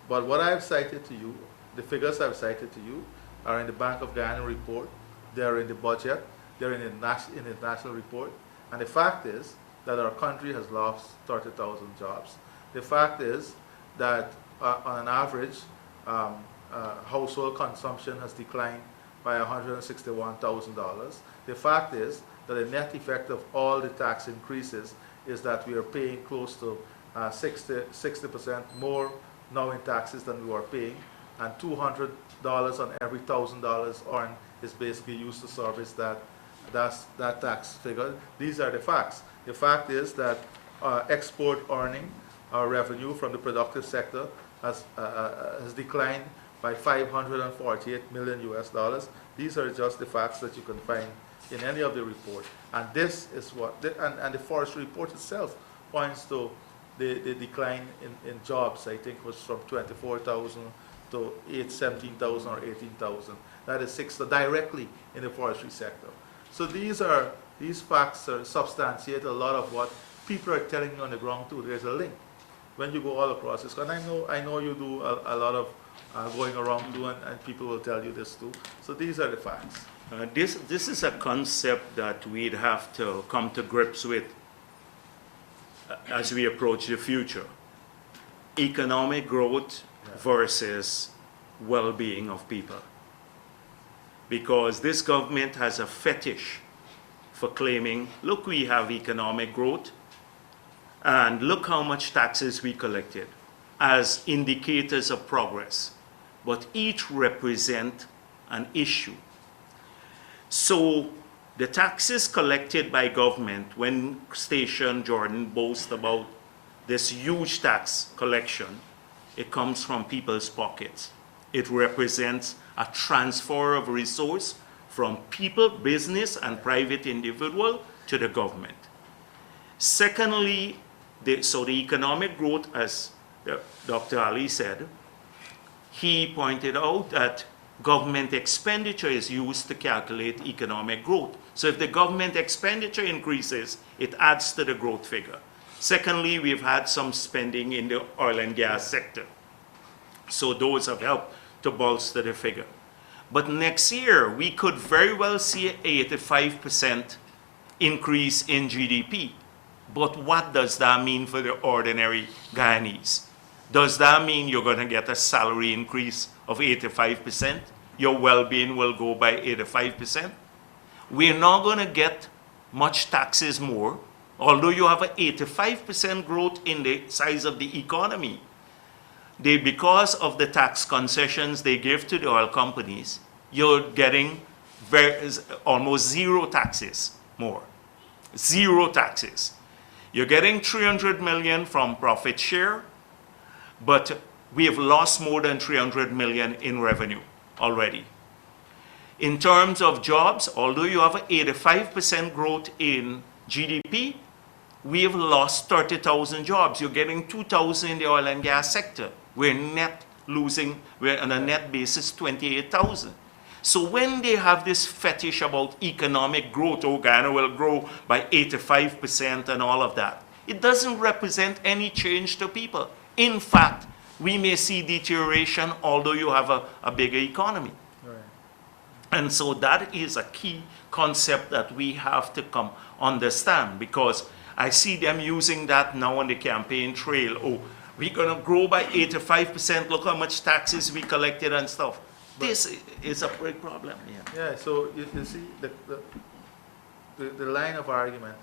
But what I've cited to you, the figures I've cited to you, are in the Bank of Ghana report, they're in the budget, they're in the national report, and the fact is that our country has lost 30,000 jobs. The fact is that on an average, household consumption has declined by $161,000. The fact is that the net effect of all the tax increases is that we are paying close to 60% more now in taxes than we were paying, and $200 on every $1,000 earned is basically used to service that tax figure. These are the facts. The fact is that export earning, our revenue from the productive sector has declined by $548 million US. These are just the facts that you can find in any of the report. And this is what, and the forestry report itself points to the decline in jobs. I think was from 24,000 to 17,000 or 18,000. That is directly in the forestry sector. So these facts substantiate a lot of what people are telling you on the ground too. There's a link when you go all across this. And I know you do a lot of going around too, and people will tell you this too. So these are the facts. This is a concept that we'd have to come to grips with as we approach the future. Economic growth versus well-being of people. Because this government has a fetish for claiming, look, we have economic growth, and look how much taxes we collected as indicators of progress. But each represent an issue. So the taxes collected by government, when Station Jordan boasts about this huge tax collection, it comes from people's pockets. It represents a transfer of resource from people, business, and private individual to the government. Secondly, so the economic growth, as Dr. Ali said, he pointed out that government expenditure is used to calculate economic growth. So if the government expenditure increases, it adds to the growth figure. Secondly, we've had some spending in the oil and gas sector. So those have helped to bolster the figure. But next year, we could very well see an 85% increase in GDP. But what does that mean for the ordinary Guyanese? Does that mean you're going to get a salary increase of 85%? Your well-being will go by 85%? We're not going to get much taxes more, although you have an 85% growth in the size of the economy. Because of the tax concessions they give to the oil companies, you're getting almost zero taxes more. Zero taxes. You're getting 300 million from profit share, but we have lost more than 300 million in revenue already. In terms of jobs, although you have an 85% growth in GDP, we have lost 30,000 jobs. You're getting 2,000 in the oil and gas sector. We're net losing, we're on a net basis 28,000. So when they have this fetish about economic growth, oh, Ghana will grow by 85% and all of that, it doesn't represent any change to people. In fact, we may see deterioration although you have a bigger economy. Right. And so that is a key concept that we have to come understand, because I see them using that now on the campaign trail. Oh, we're going to grow by 85%. Look how much taxes we collected and stuff. But this is a big problem. Yeah, so you see the line of argument.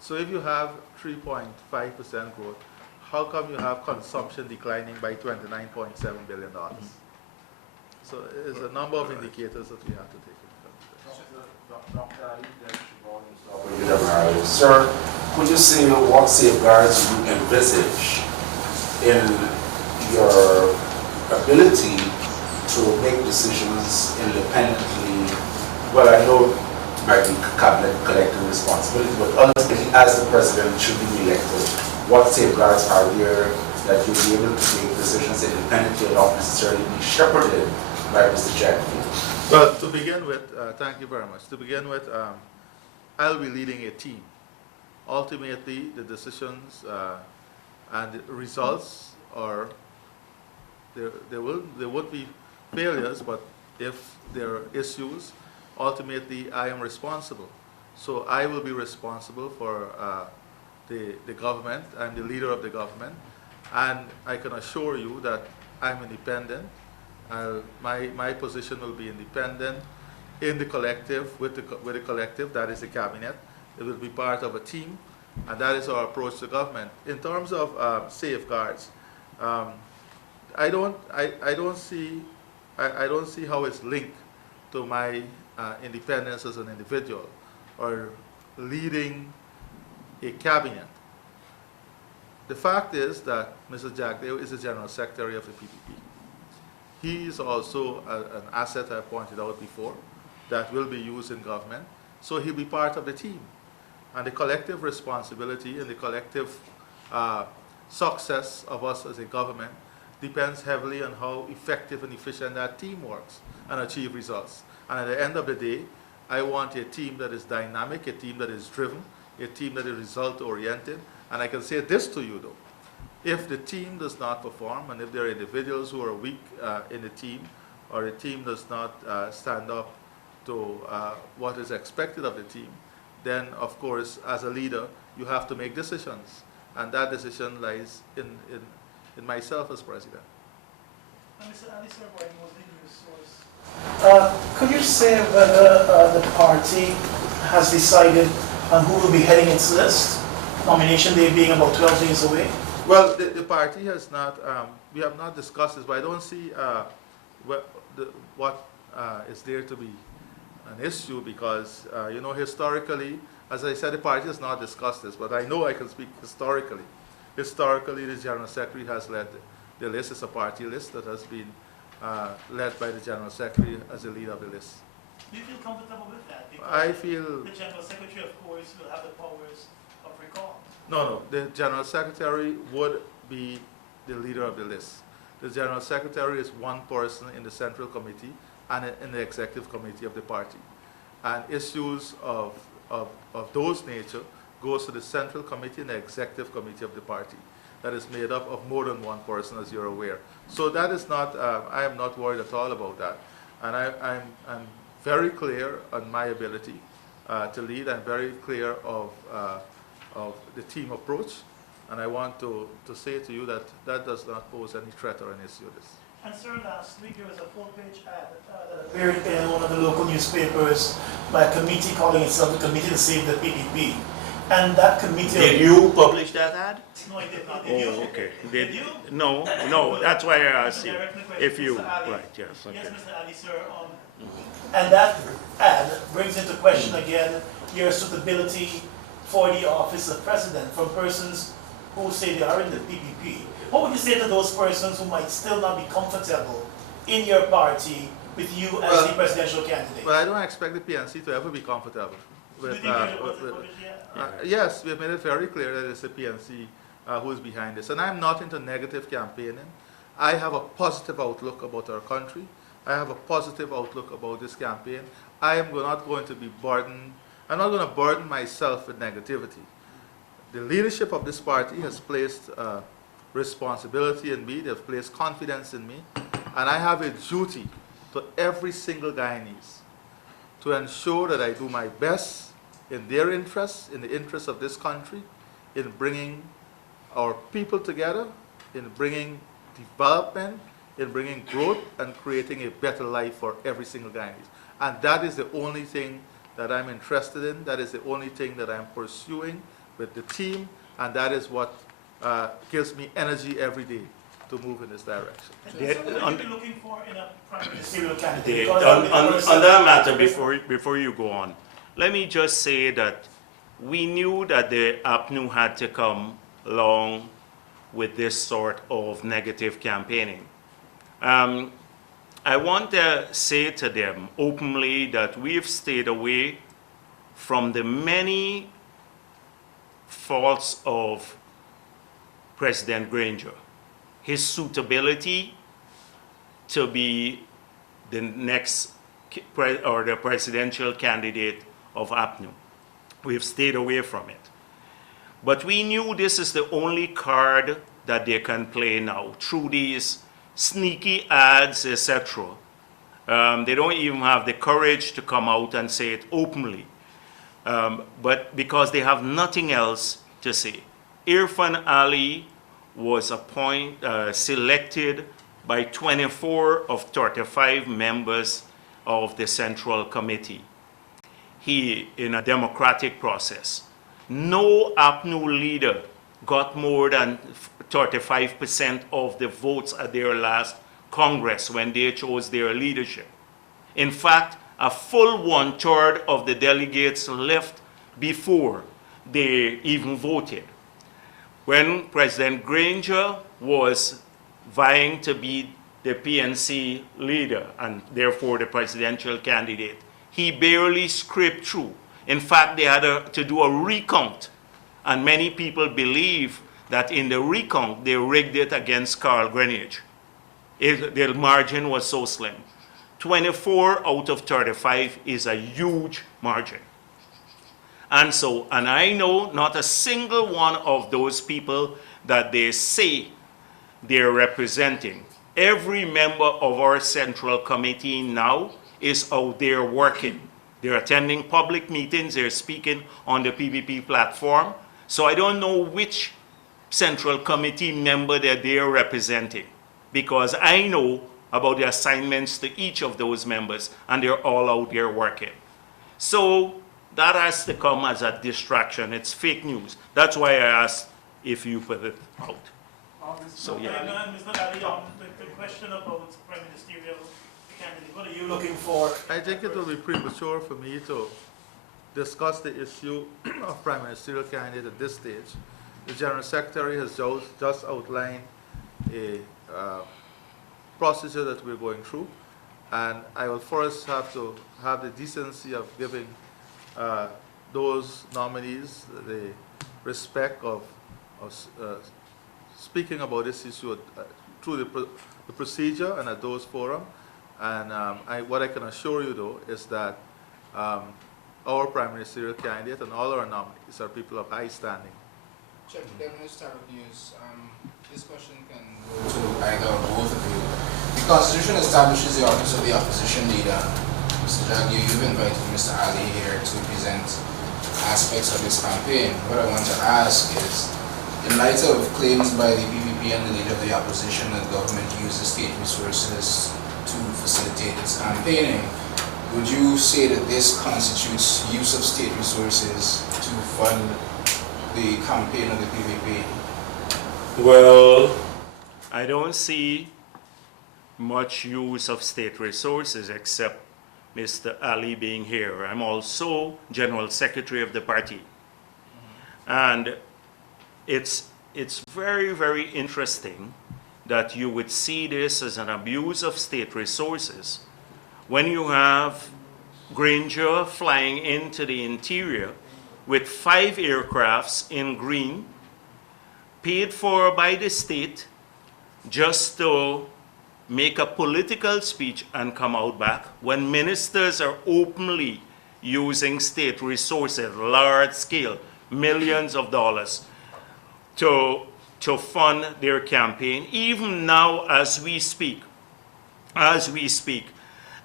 So if you have 3.5% growth, how come you have consumption declining by $29.7 billion? So there's a number of indicators that we have to take into consideration. Sir, could you say what safeguards you envisage in your ability to make decisions independently, well, I know it might be cabinet collective responsibility, but ultimately, as the president should be elected, what safeguards are there that you'll be able to make decisions independently and not necessarily be shepherded by Mr. Jagdeo? Well, to begin with, thank you very much. To begin with, I'll be leading a team. Ultimately, the decisions and the results are, there would be failures, but if there are issues, ultimately I am responsible. So I will be responsible for the government. I'm the leader of the government, and I can assure you that I'm independent. My position will be independent in the collective, with the collective, that is the cabinet. It will be part of a team, and that is our approach to government. In terms of safeguards, I don't see how it's linked to my independence as an individual or leading a cabinet. The fact is that Mr. Jagdeo is the General Secretary of the PPP. He is also an asset I pointed out before that will be used in government, so he'll be part of the team. And the collective responsibility and the collective success of us as a government depends heavily on how effective and efficient that team works and achieve results. And at the end of the day, I want a team that is dynamic, a team that is driven, a team that is result-oriented. And I can say this to you, though. If the team does not perform, and if there are individuals who are weak in the team, or the team does not stand up to what is expected of the team, then, of course, as a leader, you have to make decisions. And that decision lies in myself as president. Mr. Ali, sir, why was the news source? Could you say whether the party has decided on who will be heading its list? Nomination day being about 12 days away. Well, the party has not, we have not discussed this, but I don't see what is there to be an issue because, you know, historically, as I said, the party has not discussed this, but I know I can speak historically. Historically, the General Secretary has led the list. It's a party list that has been led by the General Secretary as the leader of the list. Do you feel comfortable with that? Because I feel... the General Secretary, of course, will have the powers of recall. No, the General Secretary would be the leader of the list. The General Secretary is one person in the Central Committee and in the Executive Committee of the party. And issues of those nature goes to the Central Committee and the Executive Committee of the party. That is made up of more than one person, as you're aware. So that is not, I am not worried at all about that. And I'm very clear on my ability to lead. I'm very clear of the team approach. And I want to say to you that that does not pose any threat or any issue. And sir, last week there was a full-page ad that appeared in one of the local newspapers by a committee calling itself the Committee to Save the PPP. And that committee... Did you publish that ad? No, I did not. Did you? Okay. Did you? No, that's why I asked you. Direct the question, If you, Mr. Ali. right, yes, okay. Yes, Mr. Ali, sir. And that ad brings into question again your suitability for the office of president from persons who say they are in the PPP. What would you say to those persons who might still not be comfortable in your party with you as the presidential candidate? Well, I don't expect the PNC to ever be comfortable. With, yes, we have made it very clear that it's the PNC who is behind this. And I'm not into negative campaigning. I have a positive outlook about our country. I have a positive outlook about this campaign. I am not going to be burdened. I'm not going to burden myself with negativity. The leadership of this party has placed responsibility in me. They've placed confidence in me. And I have a duty to every single Guyanese to ensure that I do my best in their interests, in the interests of this country, in bringing our people together, in bringing development, in bringing growth, and creating a better life for every single Guyanese. And that is the only thing that I'm interested in. That is the only thing that I'm pursuing with the team, and that is what gives me energy every day to move in this direction. So what are you looking for in a prime ministerial candidate? On that matter, before you go on, let me just say that we knew that the APNU had to come along with this sort of negative campaigning. I want to say to them openly that we've stayed away from the many faults of President Granger. His suitability to be the next or the presidential candidate of APNU. We've stayed away from it. But we knew this is the only card that they can play now through these sneaky ads, etc. They don't even have the courage to come out and say it openly, but because they have nothing else to say. Irfaan Ali was selected by 24 of 35 members of the Central Committee. He, in a democratic process. No APNU leader got more than 35% of the votes at their last Congress when they chose their leadership. In fact, a full 1/3 of the delegates left before they even voted. When President Granger was vying to be the PNC leader and therefore the presidential candidate, he barely scraped through. In fact, they had to do a recount, and many people believe that in the recount they rigged it against Carl Greenidge. The margin was so slim. 24 out of 35 is a huge margin. And I know not a single one of those people that they say they're representing. Every member of our Central Committee now is out there working. They're attending public meetings, they're speaking on the PPP platform. So I don't know which Central Committee member that they're representing, because I know about the assignments to each of those members, and they're all out there working. So that has to come as a distraction. It's fake news. That's why I asked if you put it out. So yeah. Mr. Ali, the question about prime ministerial candidate, what are you looking for? I think it will be premature for me to discuss the issue of prime ministerial candidate at this stage. The General Secretary has just outlined a procedure that we're going through, and I will first have to have the decency of giving those nominees the respect of speaking about this issue through the procedure and at those forums. And what I can assure you, though, is that our prime ministerial candidate and all our nominees are people of high standing. Check, let me start with you. This question can go to either or both of you. The Constitution establishes the office of the opposition leader. Mr. Jagdeo, you've invited Mr. Ali here to present aspects of his campaign. What I want to ask is, in light of claims by the PPP and the leader of the opposition that government uses state resources to facilitate its campaigning, would you say that this constitutes use of state resources to fund the campaign of the PPP? Well, I don't see much use of state resources except Mr. Ali being here. I'm also General Secretary of the party. And it's very, very interesting that you would see this as an abuse of state resources when you have Granger flying into the interior with 5 aircrafts in green, paid for by the state, just to make a political speech and come out back, when ministers are openly using state resources, large scale, millions of dollars, to fund their campaign. Even now, as we speak,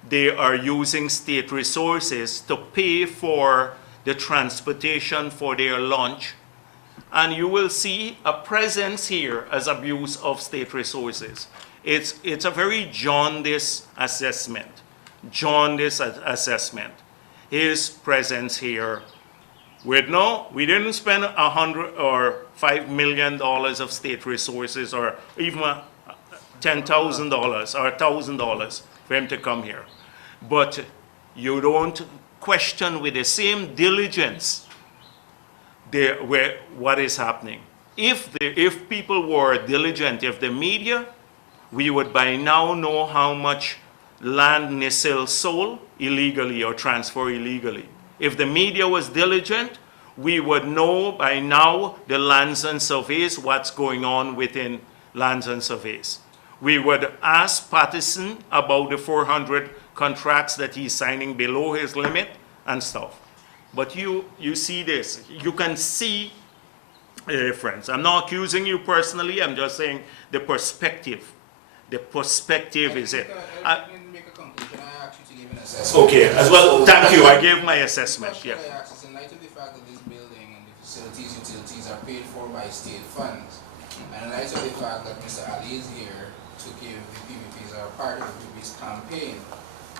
they are using state resources to pay for the transportation for their launch. And you will see a presence here as abuse of state resources. It's a very jaundiced assessment. His presence here we didn't spend $100 or $5 million of state resources, or even $10,000 or $1,000 for him to come here. But you don't question with the same diligence what is happening. If people were diligent, if the media we would by now know how much land NISIL sold illegally or transferred illegally. If the media was diligent, we would know by now the lands and surveys, what's going on within lands and surveys. We would ask Patterson about the 400 contracts that he's signing below his limit and stuff. But you see this, you can see a difference. I'm not accusing you personally, I'm just saying the perspective. The perspective is it. I didn't make a conclusion, I asked you to give an assessment. Okay, as well, thank you, I gave my assessment, The yeah. question I asked is in light of the fact that this building and the facilities, utilities are paid for by state funds, and in light of the fact that Mr. Ali is here to give the PVPs are part of the PVP's campaign.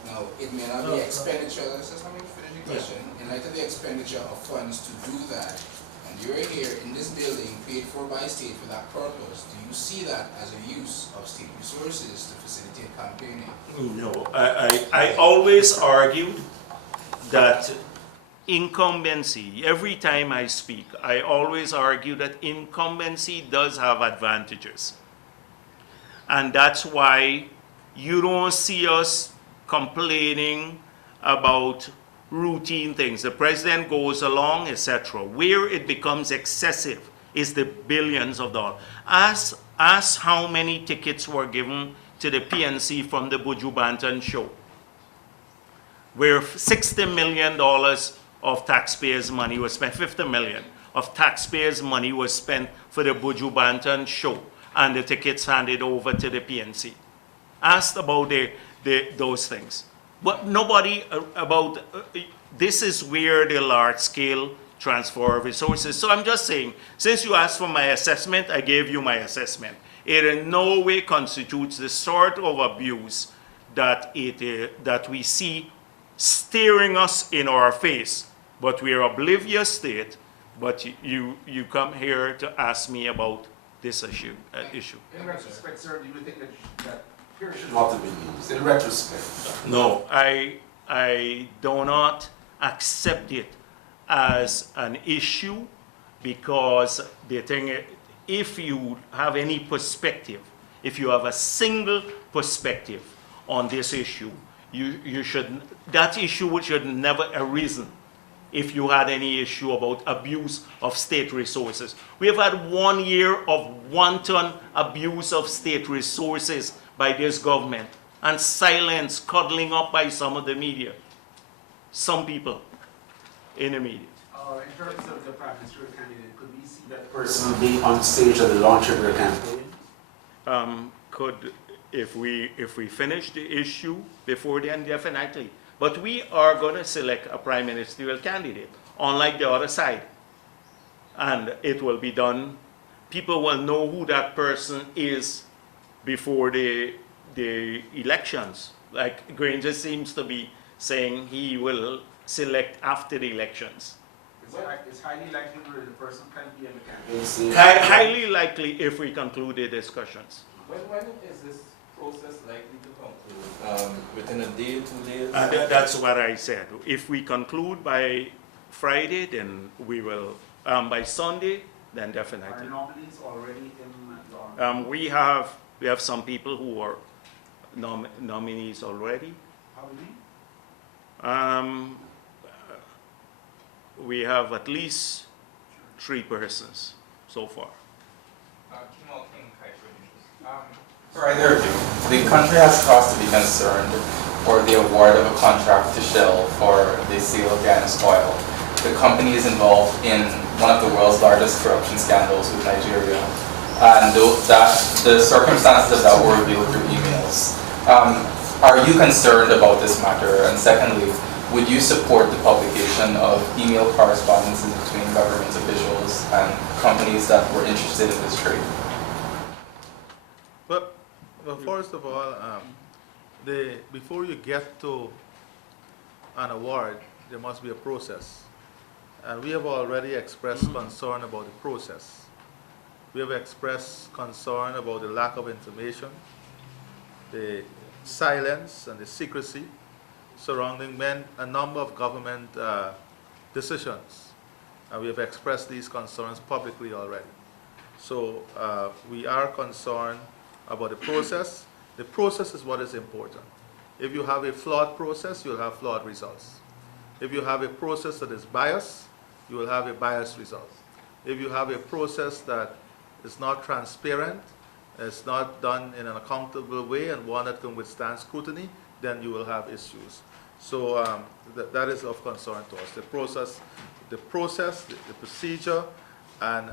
Now, it may not be expenditure, let's just let me finish the question. In light of the expenditure of funds to do that, and you're here in this building paid for by state for that purpose, do you see that as a use of state resources to facilitate campaigning? No, I always argued that incumbency, every time I speak, I always argue that incumbency does have advantages. And that's why you don't see us complaining about routine things. The president goes along, etc. Where it becomes excessive is the billions of dollars. Ask how many tickets were given to the PNC from the Buju Banton show, where $60 million of taxpayers' money was spent, 50 million of taxpayers' money was spent for the Buju Banton show, and the tickets handed over to the PNC. Asked about those things. But nobody about, this is where the large-scale transfer of resources. So I'm just saying, since you asked for my assessment, I gave you my assessment. It in no way constitutes the sort of abuse that that we see staring us in our face, but we're oblivious to it. But you come here to ask me about this issue. In retrospect, sir, do you think that here should not have been used? In retrospect. No, I do not accept it as an issue, because the thing, if you have any perspective, if you have a single perspective on this issue, you should, that issue should never arisen if you had any issue about abuse of state resources. We have had 1 year of wanton abuse of state resources by this government, and silence, cuddling up by some of the media, some people in the media. In terms of the prime ministerial candidate, could we see that person be on stage at the launch of your campaign? If we finish the issue before then, definitely. But we are going to select a prime ministerial candidate, unlike the other side. And it will be done. People will know who that person is before the elections. Like Granger seems to be saying he will select after the elections. It's highly likely that the person can be in the campaign. Highly likely if we conclude the discussions. When is this process likely to conclude? Within a day, 2 days? That's what I said. If we conclude by Friday, then we will, by Sunday, then definitely. Are nominees already in the we have some people who are nominees already. How many? We have at least 3 persons so far. For either of you, the country has cause to be concerned for the award of a contract to Shell for the sale of Ghana's oil. The company is involved in one of the world's largest corruption scandals with Nigeria, and the circumstances of that were revealed through emails. Are you concerned about this matter? And secondly, would you support the publication of email correspondences between government officials and companies that were interested in this trade? Well, first of all, before you get to an award, there must be a process. And we have already expressed concern about the process. We have expressed concern about the lack of information, the silence and the secrecy surrounding a number of government decisions. And we have expressed these concerns publicly already. So we are concerned about the process is what is important. If you have a flawed process, you'll have flawed results. If you have a process that is biased, you will have a biased result. If you have a process that is not transparent, it's not done in an accountable way and one that can withstand scrutiny, then you will have issues. So that is of concern to us. The process, the procedure, and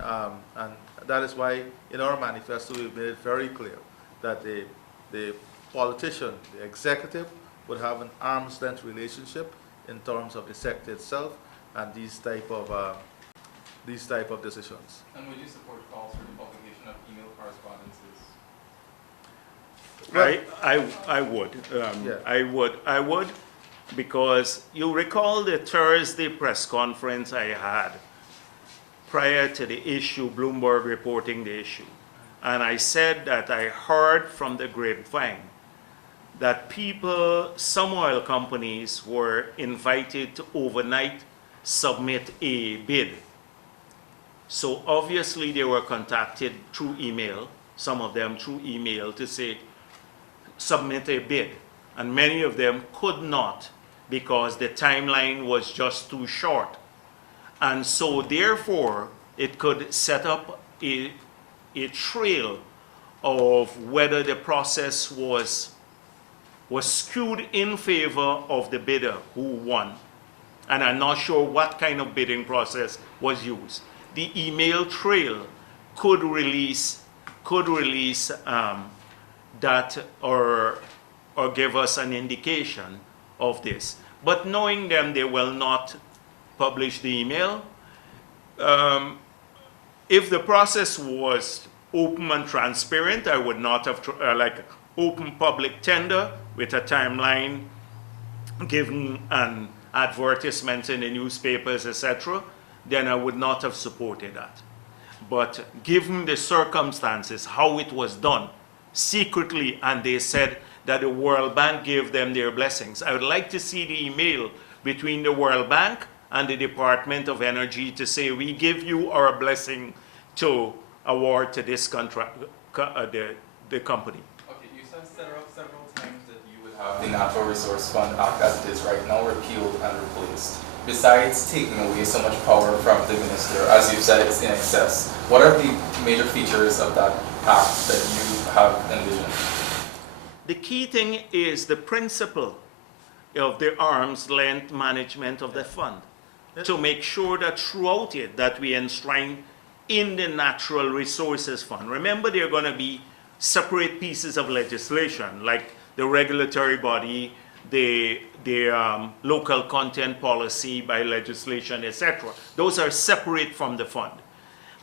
that is why in our manifesto we've made it very clear that the politician, the executive, would have an arm's length relationship in terms of the sector itself and these type of decisions. And would you support calls for the publication of email correspondences? I would. Yeah. I would, because you recall the Thursday press conference I had prior to the issue, Bloomberg reporting the issue. And I said that I heard from the grapevine that some oil companies were invited to overnight submit a bid. So obviously they were contacted through email, some of them through email, to say, submit a bid. And many of them could not because the timeline was just too short. And so therefore, it could set up a trail of whether the process was skewed in favor of the bidder who won. And I'm not sure what kind of bidding process was used. The email trail could release that or give us an indication of this. But knowing them, they will not publish the email. If the process was open and transparent, I would not have like open public tender with a timeline given an advertisement in the newspapers, etc., then I would not have supported that. But given the circumstances, how it was done, secretly, and they said that the World Bank gave them their blessings, I would like to see the email between the World Bank and the Department of Energy to say, we give you our blessing to award to this contract, the company. Okay, you said several times that you would have the Natural Resource Fund Act as it is right now repealed and replaced. Besides taking away so much power from the minister, as you've said, it's in excess, what are the major features of that act that you have envisioned? The key thing is the principle of the arm's length management of the fund, to make sure that throughout it that we enshrine in the Natural Resources Fund. Remember, there are going to be separate pieces of legislation, like the regulatory body, the local content policy by legislation, etc. Those are separate from the fund.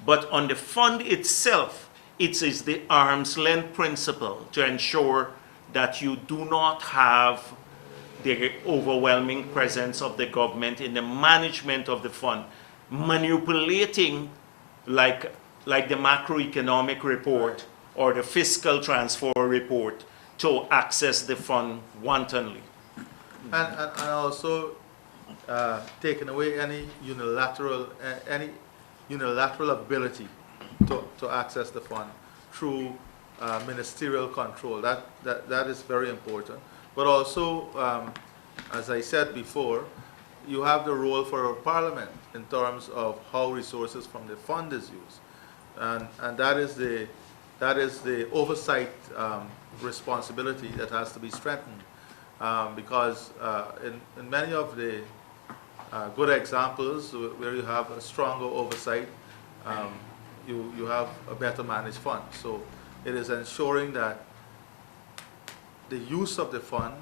But on the fund itself, it is the arm's length principle to ensure that you do not have the overwhelming presence of the government in the management of the fund, manipulating like the macroeconomic report or the fiscal transfer report to access the fund wantonly. And also taking away any unilateral ability to access the fund through ministerial control. That is very important. But also, as I said before, you have the role for our parliament in terms of how resources from the fund is used, and that is the oversight responsibility that has to be strengthened, because in many of the good examples where you have a stronger oversight, you have a better managed fund. So it is ensuring that the use of the fund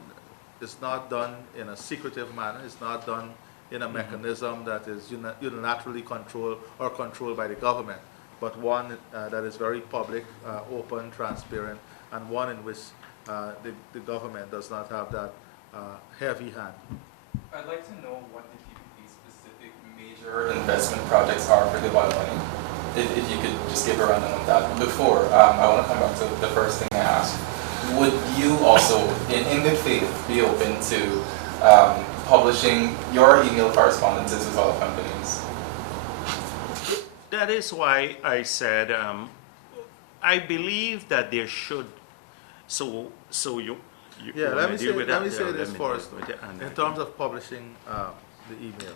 is not done in a secretive manner, it's not done in a mechanism that is unilaterally controlled by the government, but one that is very public, open, transparent, and one in which the government does not have that heavy hand. I'd like to know what the PPP-specific major investment projects are for the oil money. If you could just give a rundown of that. Before, I want to come back to the first thing I asked. Would you also, in good faith, be open to publishing your email correspondences with oil companies? That is why I said I believe that there should So you Yeah, wanna let me deal say, with let that? me say Yeah, this let me deal first. with it, and In terms of publishing the email,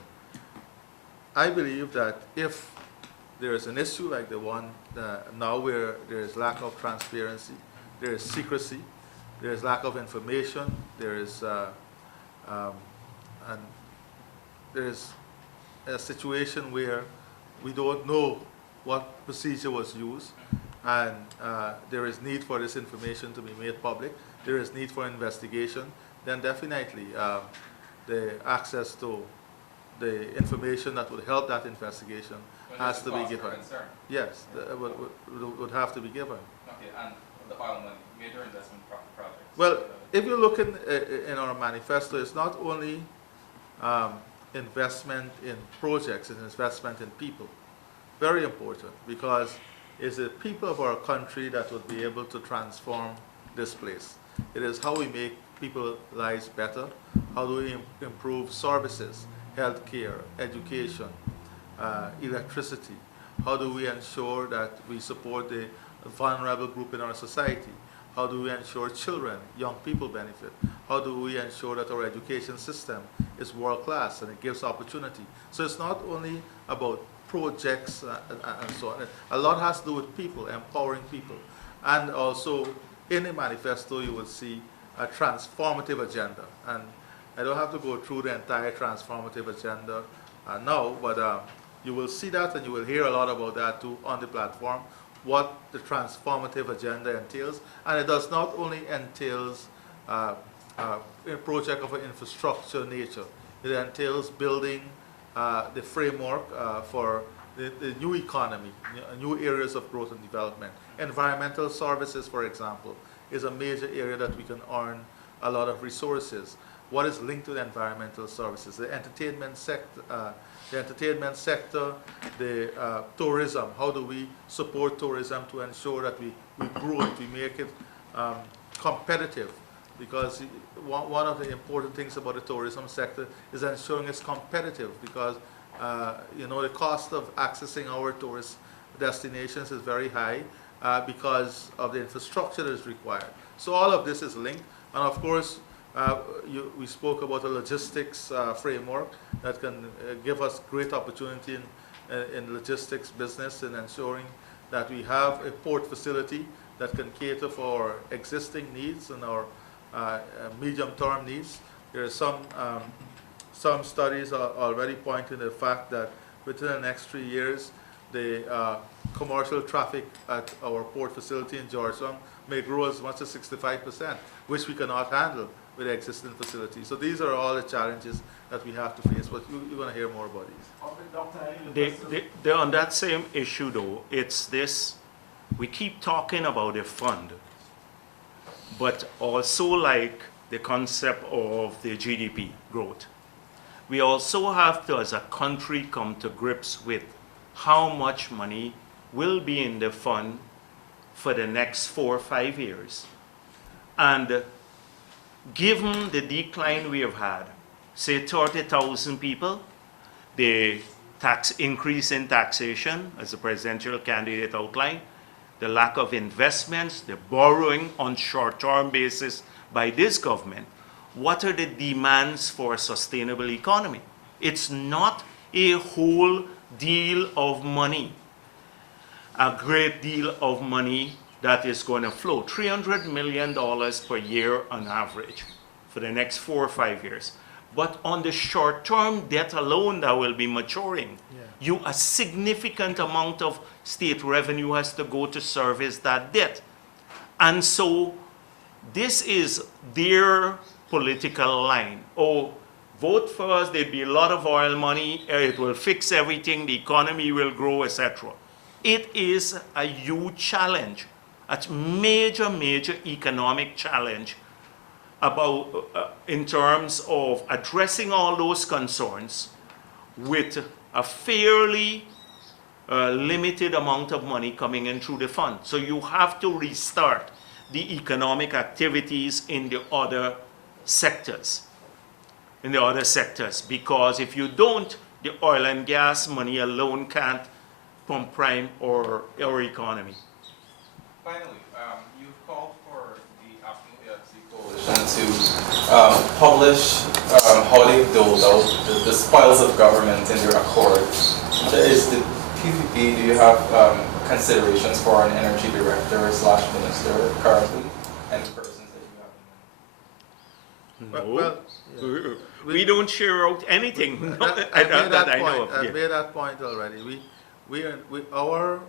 I believe that if there is an issue like the one now where there is lack of transparency, there is secrecy, there is lack of information, there is and there is a situation where we don't know what procedure was used, and there is need for this information to be made public, there is need for investigation, then definitely the access to the information that would help that investigation has to be given. Yes, would have to be given. Okay, and the oil money, major investment projects. Well, if you look in our manifesto, it's not only investment in projects, it's investment in people. Very important, because it's the people of our country that would be able to transform this place. It is how we make people's lives better, how do we improve services, healthcare, education, electricity, how do we ensure that we support the vulnerable group in our society, how do we ensure children, young people benefit, how do we ensure that our education system is world class and it gives opportunity. So it's not only about projects and so on. A lot has to do with people, empowering people. And also in the manifesto you will see a transformative agenda. And I don't have to go through the entire transformative agenda now, but you will see that and you will hear a lot about that too on the platform, what the transformative agenda entails. And it does not only entails a project of an infrastructure nature, it entails building the framework for the new economy, new areas of growth and development. Environmental services, for example, is a major area that we can earn a lot of resources. What is linked to the environmental services? The entertainment sector, the tourism. How do we support tourism to ensure that we grow it, we make it competitive? Because one of the important things about the tourism sector is ensuring it's competitive, because you know, the cost of accessing our tourist destinations is very high because of the infrastructure that is required. So all of this is linked, and of course we spoke about a logistics framework that can give us great opportunity in logistics business, in ensuring that we have a port facility that can cater for our existing needs and our medium-term needs. There are some studies are already pointing to the fact that within the next 3 years, the commercial traffic at our port facility in Georgetown may grow as much as 65%, which we cannot handle with the existing facilities. So these are all the challenges that we have to face, but you're going to hear more about these. On that same issue though, it's this, we keep talking about a fund, but also like the concept of the GDP growth. We also have to, as a country, come to grips with how much money will be in the fund for the next 4 or 5 years. And given the decline we have had, say 30,000 people, the tax increase in taxation, as the presidential candidate outlined, the lack of investments, the borrowing on short-term basis by this government, what are the demands for a sustainable economy? It's not a whole deal of money, a great deal of money that is going to flow. $300 million per year on average for the next 4 or 5 years. But on the short-term debt alone that will be maturing, a significant amount of state revenue has to go to service that debt. And so this is their political line. Oh, vote for us, there'll be a lot of oil money, it will fix everything, the economy will grow, etc. It is a huge challenge, a major, major economic challenge about, in terms of addressing all those concerns with a fairly limited amount of money coming in through the fund. So you have to restart the economic activities in the other sectors. Because if you don't, the oil and gas money alone can't pump prime our economy. Finally, you've called for the Administration to publish how they've doled out the spoils of government in their accord. Is the PPP, do you have considerations for an energy director slash minister currently? Any persons that you have in mind? No. We don't share out anything that I know of. I've made that point already. Our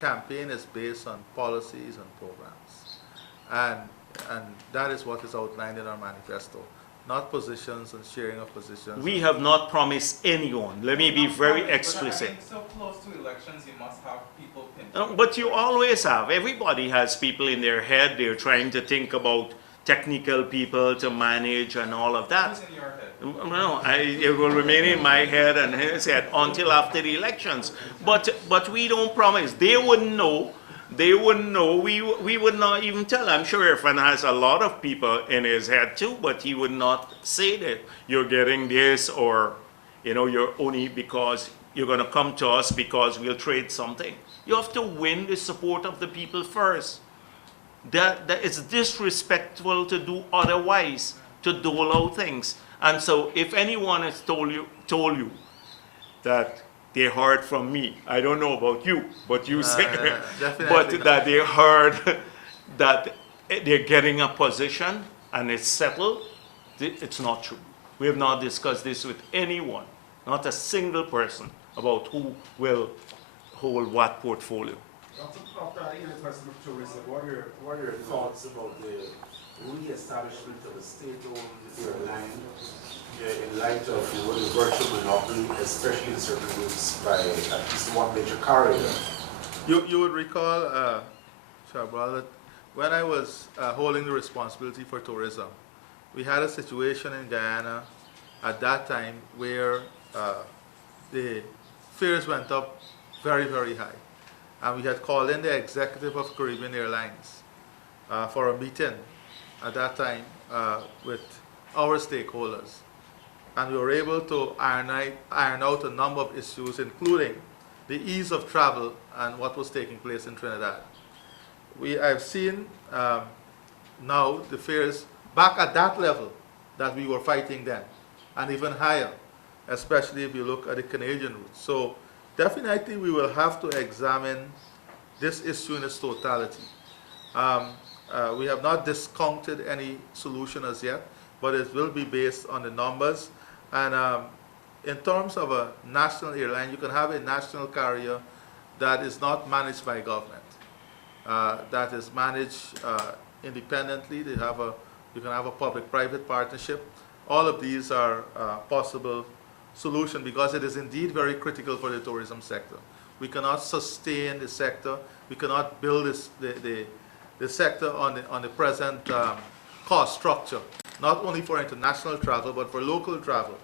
campaign is based on policies and programs, and that is what is outlined in our manifesto, not positions and sharing of positions. We have not promised anyone. Let me be very But explicit. I think so close to elections, you must have people But you always have. Everybody has people in their head. They're trying to think about technical people to manage and all of that. Who's in your head? No, it will remain in my head and his head until after the elections. But we don't promise. They wouldn't know. They wouldn't know. We would not even tell. I'm sure Irfaan has a lot of people in his head too, but he would not say that you're getting this, or you're only because you're going to come to us because we'll trade something. You have to win the support of the people first. That it's disrespectful to do otherwise, to dole out things. And so if anyone has told you that they heard from me, I don't know about you, but you say, but that they heard that they're getting a position and it's settled, it's not true. We have not discussed this with anyone, not a single person, about who will hold what portfolio. Dr. Ali, in the question of tourism, what are your thoughts about the re-establishment of a state-owned airline in light of the virtual monopoly, especially in certain routes by at least one major carrier? You would recall, Shabra, that when I was holding the responsibility for tourism, we had a situation in Guyana at that time where the fares went up very, very high. And we had called in the executive of Caribbean Airlines for a meeting at that time with our stakeholders. And we were able to iron out a number of issues, including the ease of travel and what was taking place in Trinidad. I've seen now the fares back at that level that we were fighting then, and even higher, especially if you look at the Canadian route. So definitely we will have to examine this issue in its totality. We have not discounted any solution as yet, but it will be based on the numbers. And in terms of a national airline, you can have a national carrier that is not managed by government, that is managed independently. You can have a public-private partnership. All of these are possible solutions because it is indeed very critical for the tourism sector. We cannot sustain the sector. We cannot build the sector on the present cost structure, not only for international travel, but for local travel.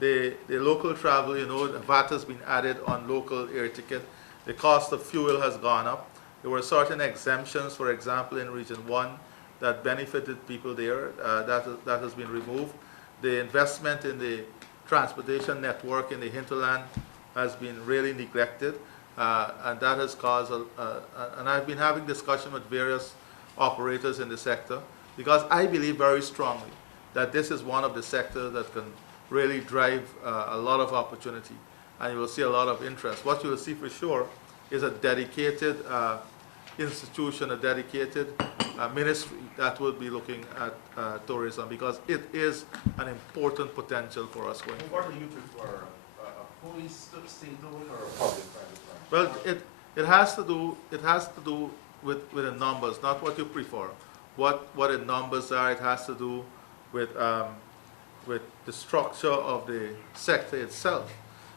The local travel, the VAT has been added on local air ticket. The cost of fuel has gone up. There were certain exemptions, for example, in Region 1 that benefited people there. That has been removed. The investment in the transportation network in the hinterland has been really neglected, and that has caused, and I've been having discussion with various operators in the sector, because I believe very strongly that this is one of the sectors that can really drive a lot of opportunity, and you will see a lot of interest. What you will see for sure is a dedicated institution, a dedicated ministry that will be looking at tourism, because it is an important potential for us going forward. What do you prefer, a fully state-owned or a public-private partnership? Well, it has to do with the numbers, not what you prefer. What the numbers are, it has to do with the structure of the sector itself,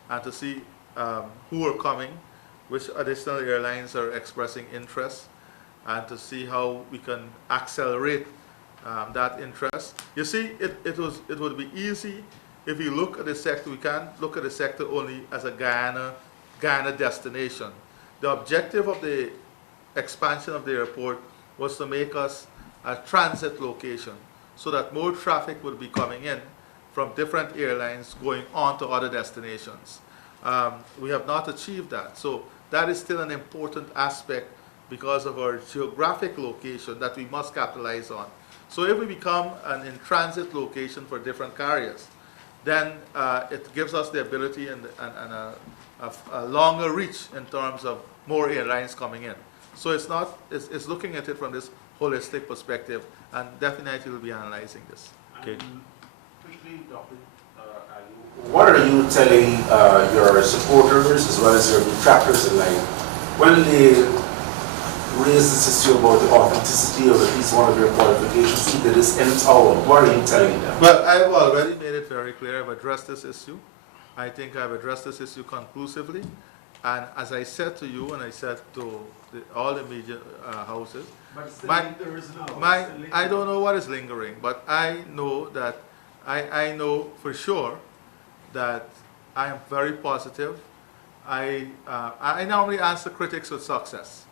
and to see who are coming, which additional airlines are expressing interest, and to see how we can accelerate that interest. You see, it would be easy if you look at the sector. We can't look at the sector only as a Guyana destination. The objective of the expansion of the airport was to make us a transit location, so that more traffic would be coming in from different airlines going on to other destinations. We have not achieved that. So that is still an important aspect because of our geographic location that we must capitalize on. So if we become an in-transit location for different carriers, then it gives us the ability and a longer reach in terms of more airlines coming in. So it's looking at it from this holistic perspective, and definitely we'll be analyzing this. Okay. Quickly, Dr. Ali, what are you telling your supporters as well as your detractors alike when they raise this issue about the authenticity of at least one of your qualifications, either this nth hour? What are you telling them? Well, I've already made it very clear. I've addressed this issue. I think I've addressed this issue conclusively. And as I said to you, and I said to all the media houses, I don't know what is lingering, but I know that I know for sure that I am very positive. I normally answer critics with success.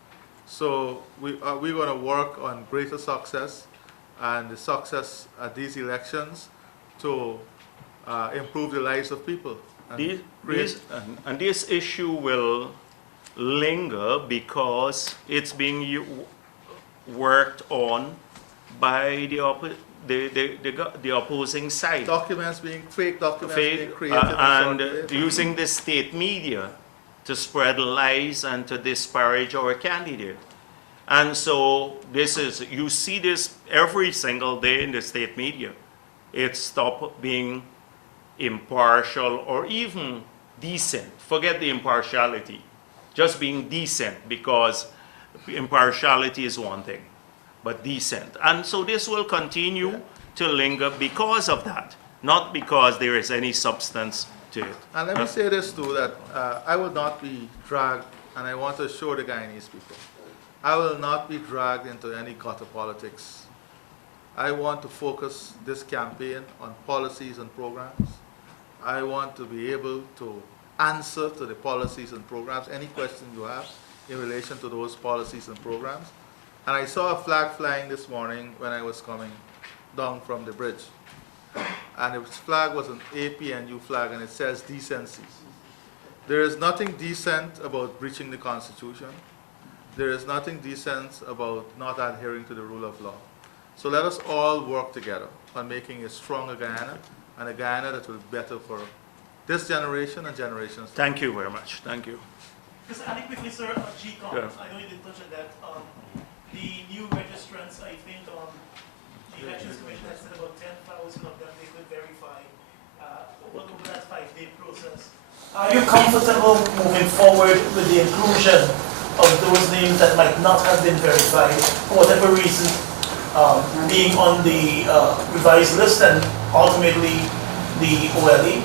So we're going to work on greater success and the success at these elections to improve the lives of people. And this issue will linger because it's being worked on by the opposing side. Fake documents being created and using the state media to spread lies and to disparage our candidate. And so you see this every single day in the state media. It stopped being impartial or even decent. Forget the impartiality. Just being decent, because impartiality is one thing, but decent. And so this will continue to linger because of that, not because there is any substance to it. And let me say this too, that I will not be dragged, and I want to assure the Guyanese people, I will not be dragged into any gutter politics. I want to focus this campaign on policies and programs. I want to be able to answer to the policies and programs, any question you have in relation to those policies and programs. And I saw a flag flying this morning when I was coming down from the bridge. And the flag was an APNU flag, and it says decency. There is nothing decent about breaching the Constitution. There is nothing decent about not adhering to the rule of law. So let us all work together on making a stronger Guyana, and a Guyana that will be better for this generation and generations. Thank you very much. Thank you. Just adding quickly, sir, GCOM, Yeah. I know you didn't touch on that. The new registrants, I think, the Elections Commission has said about 10,000 of them they could verify over that 5-day process. Are you comfortable moving forward with the inclusion of those names that might not have been verified for whatever reason, being on the revised list and ultimately the OLE?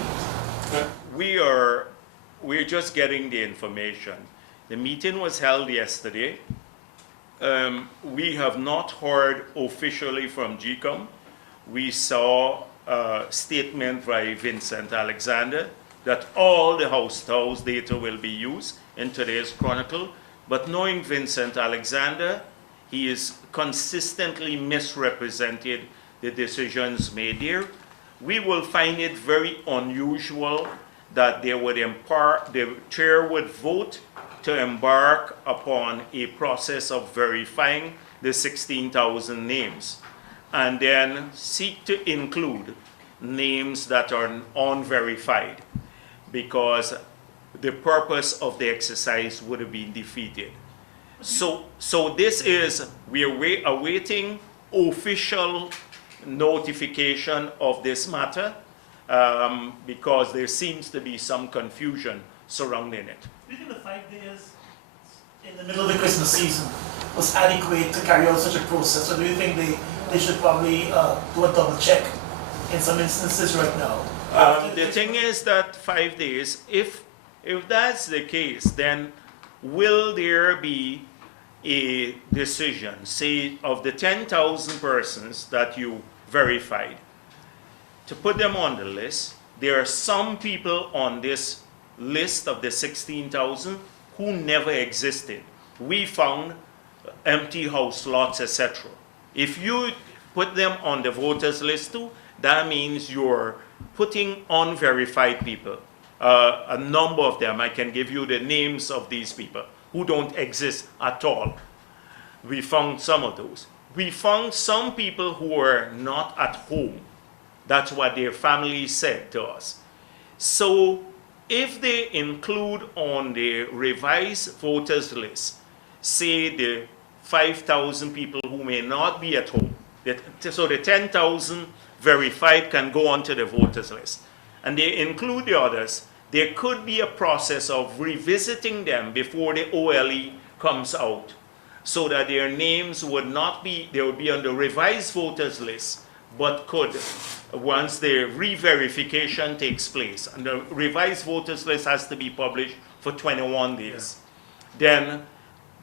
We're just getting the information. The meeting was held yesterday. We have not heard officially from GCOM. We saw a statement by Vincent Alexander that all the house-to-house data will be used in today's Chronicle. But knowing Vincent Alexander, he has consistently misrepresented the decisions made there. We will find it very unusual that the chair would vote to embark upon a process of verifying the 16,000 names and then seek to include names that are unverified, because the purpose of the exercise would have been defeated. So this is, we are awaiting official notification of this matter, because there seems to be some confusion surrounding it. Do you think the 5 days in the middle of the Christmas season was adequate to carry out such a process, or do you think they should probably do a double check in some instances right now? The thing is that 5 days, if that's the case, then will there be a decision, say, of the 10,000 persons that you verified, to put them on the list? There are some people on this list of the 16,000 who never existed. We found empty house lots, etc. If you put them on the voters list too, that means you're putting unverified people. A number of them, I can give you the names of these people who don't exist at all. We found some of those. we found some people who were not at home. That's what their families said to us. So if they include on the revised voters list, say the 5,000 people who may not be at home, so the 10,000 verified can go onto the voters list, and they include the others, there could be a process of revisiting them before the OLE comes out, so that their names would not be, they would be on the revised voters list, but could, once the re-verification takes place, and the revised voters list has to be published for 21 days. Then,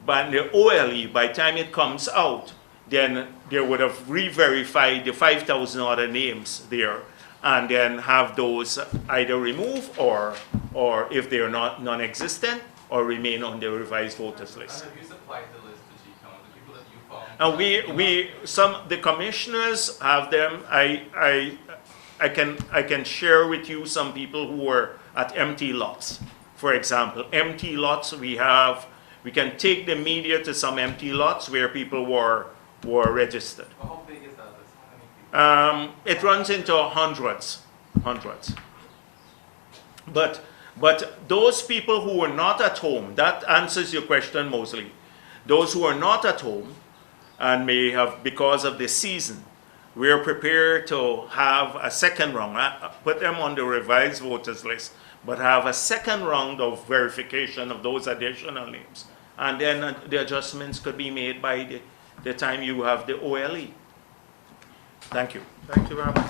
by the OLE, by the time it comes out, then they would have re-verified the 5,000 other names there, and then have those either removed or if they are not non-existent, or remain on the revised voters list. And have you supplied the list to GCOM, the people that you found? And the commissioners have them. I can share with you some people who were at empty lots. For example, empty lots, we can take the media to some empty lots where people were registered. Well, how big is that list? How many people? It runs into hundreds. But those people who were not at home, that answers your question mostly. Those who are not at home and may have, because of the season, we are prepared to have a second round, put them on the revised voters list, but have a second round of verification of those additional names. And then the adjustments could be made by the time you have the OLE. Thank you. Thank you very much.